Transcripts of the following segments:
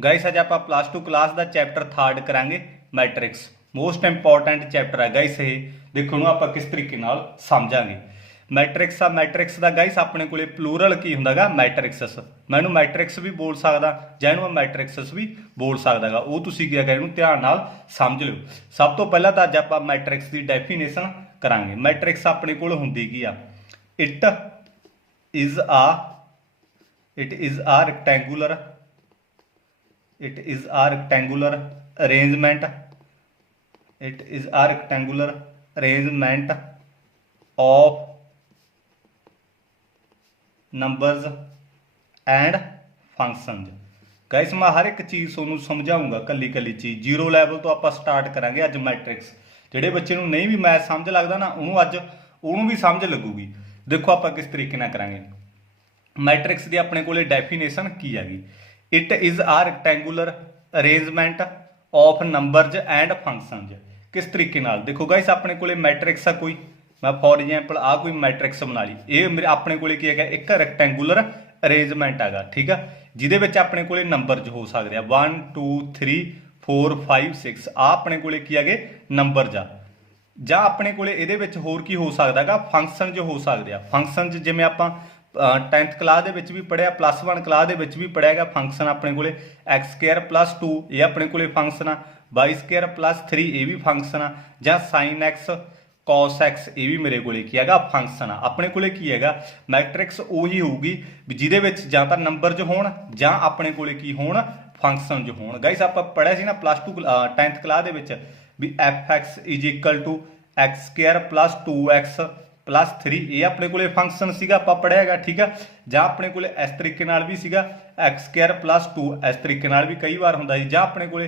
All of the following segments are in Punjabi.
गाइस अज आप प्लस टू क्लास का चैप्टर थर्ड करांगे मैट्रिक्स। मोस्ट इंपॉर्टेंट चैप्टर है गाइस ये। देखो इहनूं आपां किस तरीके नाल समझांगे। मैट्रिक्स मैट्रिक्स का गाइस अपने को प्लूरल की हुंदा मैट्रिक्सस। मैं इहनूं मैट्रिक्स भी बोल सकदा जां इहनूं मैट्रिक्सस भी बोल सकदा गा। वो तुसीं क्या इहनूं ध्यान नाल समझ लिओ। सब तो पहला तो अज आपां मैट्रिक्स की डेफिनेशन करांगे। मैट्रिक्स अपने कोल हुंदी की आ, it is a rectangular arrangement of numbers and functions। Guys मैं हर एक चीज़ तुहानूं समझाऊंगा, कली कली चीज़ जीरो लैवल तो आप स्टार्ट करांगे अज मैट्रिक्स। जिहड़े बच्चे नूं नहीं भी मैथ समझ लगदा ना उन्होंने भी समझ लगूगी। देखो आप किस तरीके नाल करांगे। मैट्रिक्स की अपने को डेफिनेशन की हैगी, it is a rectangular arrangement of numbers and functions. किस तरीके नाल देखो गाइस अपने को मैट्रिक्स आ कोई, मैं फॉर एग्जाम्पल आ कोई मैट्रिक्स बना ली। ये मेरे अपने को एक रेक्टेंगुलर अरेंजमेंट है, ठीक है, जिहदे अपने को नंबरज हो सकते हैं 1 2 3 4 5 6 आ अपने को है नंबरज आ। ਜਾਂ ਆਪਣੇ ਕੋਲੇ ਇਹਦੇ ਵਿੱਚ ਹੋਰ ਕੀ ਹੋ ਸਕਦਾ ਹੈਗਾ, ਫੰਕਸ਼ਨ ਜੋ ਹੋ ਸਕਦੇ ਆ। ਫੰਕਸ਼ਨ ਜਿਵੇਂ ਆਪਾਂ 10th ਕਲਾਸ ਦੇ ਵਿੱਚ ਵੀ ਪੜਿਆ, +1 ਕਲਾਸ ਦੇ ਵਿੱਚ ਵੀ ਪੜਿਆ ਹੈਗਾ। ਫੰਕਸ਼ਨ ਆਪਣੇ ਕੋਲੇ x² + 2 ਇਹ ਆਪਣੇ ਕੋਲੇ ਫੰਕਸ਼ਨ ਆ, y² + 3 ਇਹ ਵੀ ਫੰਕਸ਼ਨ ਆ, ਜਾਂ sin x cos x ਇਹ ਵੀ ਮੇਰੇ ਕੋਲੇ ਕੀ ਹੈਗਾ ਫੰਕਸ਼ਨ ਆ। ਆਪਣੇ ਕੋਲੇ ਕੀ ਹੈਗਾ ਮੈਟ੍ਰਿਕਸ ਉਹੀ ਹੋਊਗੀ ਵੀ ਜਿਹਦੇ ਵਿੱਚ ਜਾਂ ਤਾਂ ਨੰਬਰਜ ਹੋਣ ਜਾਂ ਆਪਣੇ ਕੋਲੇ ਕੀ ਹੋਣ ਫੰਕਸ਼ਨ ਜੋ ਹੋਣ। ਗਾਇਸ ਆਪਾਂ ਪੜਿਆ ਸੀ ਨਾ +2 10th ਕਲਾਸ ਦੇ ਵਿੱਚ भी f(x) = x² + 2x + 3 ये अपने को फंक्शन सीगा आपां पढ़िया हैगा, ठीक है। जां अपने को इस तरीके नाल भी सीगा x² + 2 इस तरीके नाल भी कई बार हुंदा सी, जां अपने को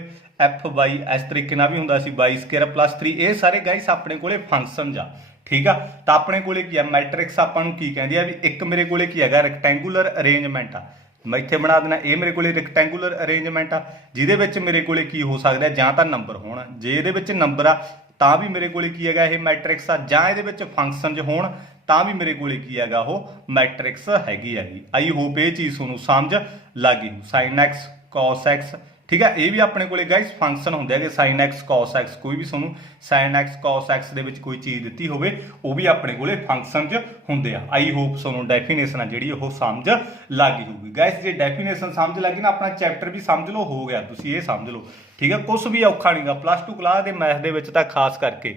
fy इस तरीके नाल भी हुंदा सी y² + 3। ये सारे गाइस अपने को फंक्शन जा, ठीक है। तो अपने को की है मैट्रिक्स आपां नूं की कहंदी है भी एक मेरे को की हैगा रेक्टेंगुलर अरेंजमेंट आ। मैं इत्थे बना देना ये मेरे को रेक्टेंगुलर अरेंजमेंट आ, जिहदे विच मेरे को की हो सकता है जां तां नंबर होण, जे इहदे विच नंबर आ तां भी मेरे को की हैगा ये मैट्रिक्स आ, जां इहदे विच फंक्शन जो होण तां भी मेरे को की हैगा वो मैट्रिक्स हैगी। आई होप ये चीज़ तुहानूं समझ लग गई। sin x cos x, ठीक है, ये भी अपने को गाइस फंक्शन होंगे है sin x cos x। कोई भी तुहानूं sin x cos x दे विच कोई चीज़ दी होवे वो भी अपने को फंक्शन च होंगे। आई होप तुहानूं डेफिनेशन जी समझ लग गई होगी। गाइस जे डेफिनेशन समझ लग गई ना अपना चैप्टर भी समझ लो, हो गया, तुसीं ये समझ लो, ठीक है। कुछ भी औखा नहीं गा +2 क्लास के मैथ दे विच तां खास करके।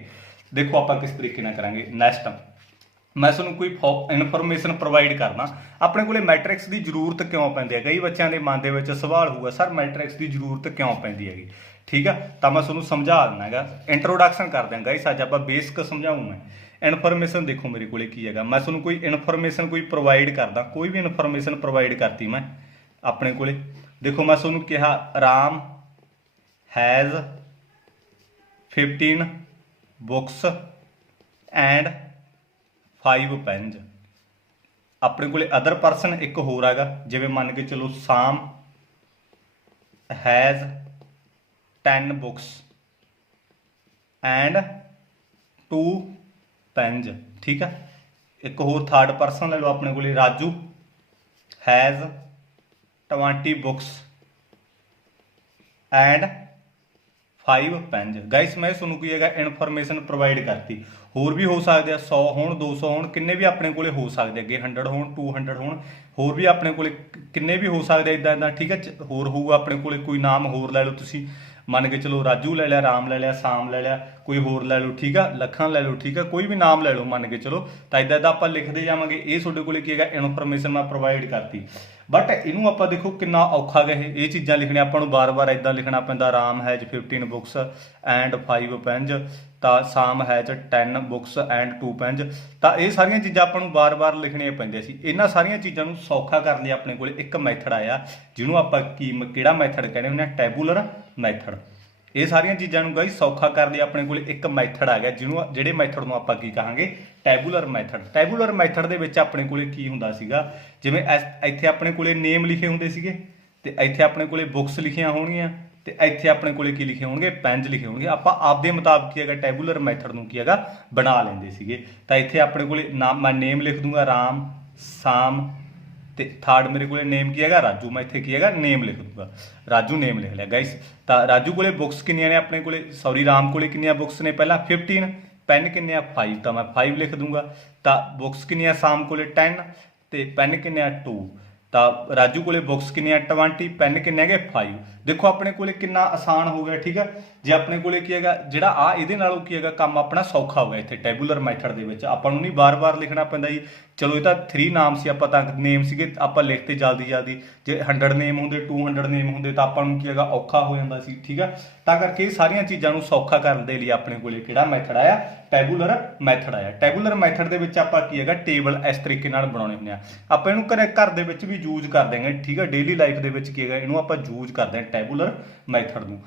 देखो आप किस तरीके नाल करांगे। नैक्सट मैं तुहानूं कोई इनफॉर्मेशन प्रोवाइड करना, अपने को मैट्रिक्स की जरूरत क्यों पैंदी है। कई बच्चों के मन के सवाल होगा सर मैट्रिक्स की जरूरत क्यों पैंदी हैगी, ठीक है। तो मैं तुहानूं समझा देना है, इंट्रोडक्शन कर दें गाइस। अज आप बेसिक समझाऊँ मैं इनफॉर्मेशन। देखो मेरे को की है, मैं तुहानूं कोई इनफॉर्मेशन कोई प्रोवाइड करदा, कोई भी इनफॉर्मेशन प्रोवाइड करती मैं अपने को। देखो मैं तुहानूं कहा Ram has 15 books and 5 pens. अपने को अदर परसन एक होर हैगा, जिवें मान के चलो साम हैज़ 10 बुक्स एंड 2 पेन्स, ठीक है। एक होर थर्ड परसन ले लो अपने को Raju has 20 books and 5 pens. Guys मैं तुहानूं की है इनफॉर्मेशन प्रोवाइड करती। होर भी हो सकते हैं 100 हो 200 हो, किन्ने भी अपने को हो सकते अगे 100 हो 200 हो, होर भी अपने को किन्ने भी हो सकते इदा इदा, ठीक है। होर होगा अपने को कोई नाम होर लै लो तुसीं, मान के चलो राजू ले लिया, राम ले लिया, साम ले लिया, कोई होर ले लो, ठीक है, लखन ले लो, ठीक है, कोई भी नाम ले लो मान के चलो। तो इदा इदा आप लिखते जावांगे। ये तुहाडे कोल की है इनफॉर्मेशन मैं प्रोवाइड करती। बट इनू आप देखो कितना औखा गा ये चीज़ां लिखनिया, आपां बार बार इदा लिखना पैंदा। Ram has 15 books and 5 pens, तो Sam has 10 books and 2 pens. तो ये सारिया चीज़ां आपां बार बार लिखनिया पैंदियां सी। इन्हां सारिया चीज़ां नूं सौखा करने अपने को एक मैथड आया, जिन्होंने आपां किहड़ा मैथड कहने हुंदे आ, टैबूलर मैथड। ये सारिया चीज़ों गाइस सौखा कर लिया अपने को एक मैथड आ गया, जिन्होंने जिहड़े मैथड नूं आपां की कहांगे टैबूलर मैथड। टैबूलर मैथड दे विच अपने को की हुंदा सीगा, जिवें इत्थे अपने को नेम लिखे हुंदे सीगे, ते इत्थे अपने को बुक्स लिखियां होणगीਆਂ, ते इत्थे अपने को की लिखे होणगे पेन्स लिखे होणगे। आपां आपदे मुताबिक की है टैबूलर मैथड नूं की है बना लैंदे सीगे। तां इत्थे अपने को नाम मैं नेम लिख दूंगा राम साम ਤੇ ਥਰਡ ਮੇਰੇ ਕੋਲੇ ਨੇਮ ਕੀ ਹੈਗਾ ਰਾਜੂ। ਮੈਂ ਇੱਥੇ ਕੀ ਹੈਗਾ ਨੇਮ ਲਿਖ ਦੂੰਗਾ, ਰਾਜੂ ਨੇਮ ਲਿਖ ਲਿਆ ਗਾਇਸ। ਤਾਂ ਰਾਜੂ ਕੋਲੇ ਬੁੱਕਸ ਕਿੰਨੀਆਂ ਨੇ ਆਪਣੇ ਕੋਲੇ, ਸੌਰੀ ਰਾਮ ਕੋਲੇ ਕਿੰਨੀਆਂ ਬੁੱਕਸ ਨੇ ਪਹਿਲਾਂ 15, ਪੈਨ ਕਿੰਨੇ ਆ 5, ਤਾਂ ਮੈਂ 5 ਲਿਖ ਦੂੰਗਾ। ਤਾਂ ਬੁੱਕਸ ਕਿੰਨੀਆਂ ਸ਼ਾਮ ਕੋਲੇ 10 ਤੇ ਪੈਨ ਕਿੰਨੇ ਆ 2, ਤਾਂ ਰਾਜੂ ਕੋਲੇ ਬੁੱਕਸ ਕਿੰਨੇ ਆ 20, ਪੈਨ ਕਿੰਨੇ ਹੈਗੇ 5। ਦੇਖੋ ਆਪਣੇ ਕੋਲੇ ਕਿੰਨਾ ਆਸਾਨ ਹੋ ਗਿਆ, ਠੀਕ ਹੈ। ਜੇ ਆਪਣੇ ਕੋਲੇ ਕੀ ਹੈਗਾ ਜਿਹੜਾ ਆ ਇਹਦੇ ਨਾਲੋਂ ਕੀ ਹੈਗਾ ਕੰਮ ਆਪਣਾ ਸੌਖਾ ਹੋ ਗਿਆ ਇੱਥੇ ਟੈਬੂਲਰ ਮੈਥਡ ਦੇ ਵਿੱਚ। ਆਪਾਂ ਨੂੰ ਨਹੀਂ ਬਾਰ-ਬਾਰ ਲਿਖਣਾ ਪੈਂਦਾ ਜੀ। ਚਲੋ ਇਹ ਤਾਂ 3 ਨਾਮ ਸੀ, ਆਪਾਂ ਤਾਂ ਨੇਮ ਸੀਗੇ ਆਪਾਂ ਲਿਖਤੇ ਜਲਦੀ। ਜੇ 100 ਨੇਮ ਹੁੰਦੇ 200 ਨੇਮ ਹੁੰਦੇ ਤਾਂ ਆਪਾਂ ਨੂੰ ਕੀ ਹੈਗਾ ਔਖਾ ਹੋ ਜਾਂਦਾ ਸੀ, ਠੀਕ ਹੈ। ਤਾਂ ਕਰਕੇ ਇਹ ਸਾਰੀਆਂ ਚੀਜ਼ਾਂ ਨੂੰ ਸੌਖਾ ਕਰਨ ਦੇ ਲਈ ਆਪਣੇ ਕੋਲੇ ਕਿਹੜਾ ਮੈਥਡ ਆਇਆ, ਟੈਬੂਲਰ ਮੈਥਡ ਆਇਆ। ਟੈਬੂਲਰ ਮੈਥਡ ਦੇ ਵਿੱਚ ਆਪਾਂ ਕੀ ਹੈਗਾ ਟੇਬਲ ਇਸ ਤਰੀਕੇ ਨਾਲ ਬਣਾਉਣੇ ਹੁੰਦੇ ਆ। ਆਪਾਂ ਇਹਨੂੰ ਘਰ ਦੇ ਵਿੱਚ ਵੀ ਯੂਜ਼ ਕਰ ਦੇਂਗੇ, ਠੀਕ ਹੈ। ਡੇਲੀ ਲਾਈਫ ਦੇ ਵਿੱਚ ਕੀ ਹੈਗਾ ਇਹਨੂੰ ਆਪਾਂ ਯੂਜ਼ ਕਰਦੇ ਹਾਂ ਟੈਬੂਲਰ ਮੈਥਡ ਨੂੰ,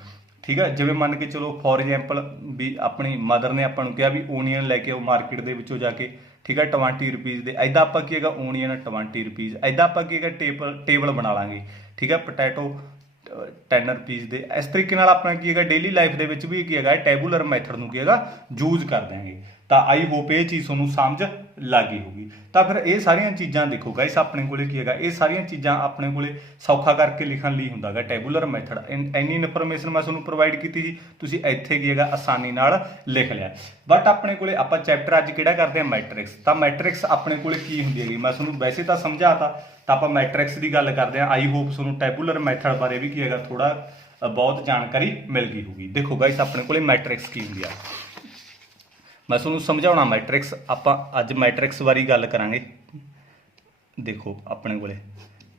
ਠੀਕ ਹੈ। ਜਿਵੇਂ ਮੰਨ ਕੇ ਚਲੋ ਫੋਰ ਐਗਜ਼ਾਮਪਲ ਵੀ ਆਪਣੀ ਮਦਰ ਨੇ ਆਪਾਂ ਨੂੰ ਕਿਹਾ ਵੀ ਓਨੀਅਨ ਲੈ ਕੇ ਆਓ ਮਾਰਕੀਟ ਦੇ ਵਿੱਚੋਂ ਜਾ ਕੇ, ਠੀਕ ਹੈ 20 ਰੁਪਈਜ਼ ਦੇ। ਐਦਾਂ ਆਪਾਂ ਕੀ ਹੈਗਾ ਓਨੀਅਨ 20 ਰੁਪਈਜ਼, ਐਦਾਂ ਆਪਾਂ ਕੀ ਹੈਗਾ ਟੇਬਲ ਬਣਾ ਲਾਂਗੇ, ਠੀਕ ਹੈ। ਪੋਟੈਟੋ 10 ਰੁਪਈਜ਼ ਦੇ। ਇਸ ਤਰੀਕੇ ਨਾਲ ਆਪਣਾ ਕੀ ਹੈਗਾ ਡੇਲੀ ਲਾਈਫ ਦੇ ਵਿੱਚ ਵੀ ਕੀ ਹੈਗਾ ਟੈਬੂਲਰ ਮੈਥਡ ਨੂੰ ਕੀ ਹੈਗਾ ਯੂਜ਼ ਕਰ ਦਿਆਂਗੇ। ਤਾਂ ਆਈ ਹੋਪ ਇਹ ਚੀਜ਼ ਤੁਹਾਨੂੰ ਸਮਝ ਲੱਗ ਗਈ ਹੋਊਗੀ। ਤਾਂ ਫਿਰ ਇਹ ਸਾਰੀਆਂ ਚੀਜ਼ਾਂ ਦੇਖੋ ਗਾਇਸ ਆਪਣੇ ਕੋਲੇ ਕੀ ਹੈਗਾ, ਇਹ ਸਾਰੀਆਂ ਚੀਜ਼ਾਂ ਆਪਣੇ ਕੋਲੇ ਸੌਖਾ ਕਰਕੇ ਲਿਖਣ ਲਈ ਹੁੰਦਾ ਹੈਗਾ ਟੈਬੂਲਰ ਮੈਥਡ। ਇੰਨੀ ਇਨਫੋਰਮੇਸ਼ਨ ਮੈਂ ਤੁਹਾਨੂੰ ਪ੍ਰੋਵਾਈਡ ਕੀਤੀ ਸੀ, ਤੁਸੀਂ ਇੱਥੇ ਕੀ ਹੈਗਾ ਆਸਾਨੀ ਨਾਲ ਲਿਖ ਲਿਆ। ਬਟ ਆਪਣੇ ਕੋਲੇ ਆਪਾਂ ਚੈਪਟਰ ਅੱਜ ਕਿਹੜਾ ਕਰਦੇ ਹਾਂ ਮੈਟ੍ਰਿਕਸ। ਤਾਂ ਮੈਟ੍ਰਿਕਸ ਆਪਣੇ ਕੋਲੇ ਕੀ ਹੁੰਦੀ ਹੈਗੀ ਮੈਂ ਤੁਹਾਨੂੰ ਵੈਸੇ ਤਾਂ ਸਮਝਾਤਾ, ਤਾਂ ਆਪਾਂ ਮੈਟ੍ਰਿਕਸ ਦੀ ਗੱਲ ਕਰਦੇ ਹਾਂ। ਆਈ ਹੋਪ ਤੁਹਾਨੂੰ ਟੈਬੂਲਰ ਮੈਥਡ ਬਾਰੇ ਵੀ ਕੀ ਹੈਗਾ ਥੋੜਾ ਬਹੁਤ ਜਾਣਕਾਰੀ ਮਿਲ ਗਈ ਹੋਊਗੀ। ਦੇਖੋ ਗਾਇਸ ਆਪਣੇ ਕੋਲੇ ਮੈਟ੍ਰਿਕਸ ਕੀ ਹੁੰਦੀ ਆ, ਮੈਂ ਤੁਹਾਨੂੰ ਸਮਝਾਉਣਾ ਮੈਟ੍ਰਿਕਸ। ਆਪਾਂ ਅੱਜ ਮੈਟ੍ਰਿਕਸ ਬਾਰੇ ਗੱਲ ਕਰਾਂਗੇ। ਦੇਖੋ ਆਪਣੇ ਕੋਲੇ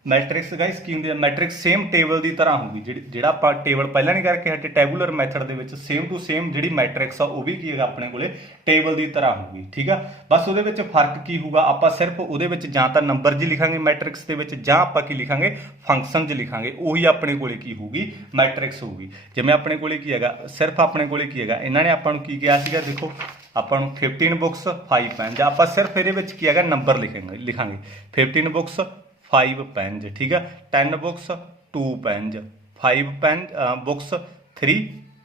ਮੈਟ੍ਰਿਕਸ ਗਾਇਸ ਕੀ ਹੁੰਦੀ ਹੈ, ਮੈਟ੍ਰਿਕਸ ਸੇਮ ਟੇਬਲ ਦੀ ਤਰ੍ਹਾਂ ਹੋਊਗੀ। ਜਿਹੜਾ ਆਪਾਂ ਟੇਬਲ ਪਹਿਲਾਂ ਨਹੀਂ ਕਰਕੇ ਹਟੇ ਟੈਬੂਲਰ ਮੈਥਡ ਦੇ ਵਿੱਚ, ਸੇਮ ਟੂ ਸੇਮ ਜਿਹੜੀ ਮੈਟ੍ਰਿਕਸ ਆ ਉਹ ਵੀ ਕੀ ਹੈਗਾ ਆਪਣੇ ਕੋਲੇ ਟੇਬਲ ਦੀ ਤਰ੍ਹਾਂ ਹੋਊਗੀ, ਠੀਕ ਆ। ਬਸ ਉਹਦੇ ਵਿੱਚ ਫਰਕ ਕੀ ਹੋਊਗਾ, ਆਪਾਂ ਸਿਰਫ ਉਹਦੇ ਵਿੱਚ ਜਾਂ ਤਾਂ ਨੰਬਰ ਜੀ ਲਿਖਾਂਗੇ ਮੈਟ੍ਰਿਕਸ ਦੇ ਵਿੱਚ, ਜਾਂ ਆਪਾਂ ਕੀ ਲਿਖਾਂਗੇ ਫੰਕਸ਼ਨ ਜ ਲਿਖਾਂਗੇ। ਉਹੀ ਆਪਣੇ ਕੋਲੇ ਕੀ ਹੋਊਗੀ ਮੈਟ੍ਰਿਕਸ ਹੋਊਗੀ। ਜਿਵੇਂ ਆਪਣੇ ਕੋਲੇ ਕੀ ਹੈਗਾ ਸਿਰਫ ਆਪਣੇ ਕੋਲੇ ਕੀ ਹੈਗਾ ਇਹਨਾਂ ਨੇ ਆਪਾਂ ਨੂੰ ਕੀ ਕਿਹਾ ਸੀਗਾ, ਦੇਖੋ ਆਪਾਂ ਨੂੰ 15 ਬੁੱਕਸ 5 ਪੈਨ, ਜਾਂ ਆਪਾਂ ਸਿਰਫ ਇਹਦੇ ਵਿੱਚ ਕੀ ਹੈਗਾ ਨੰਬਰ ਲਿਖਾਂਗੇ 15 ਬੁੱਕਸ 5 ਪੈਨਜ, ਠੀਕ ਹੈ। 10 ਬੁੱਕਸ 2 ਪੈਨਜ, 5 ਪੈਨ ਬੁੱਕਸ 3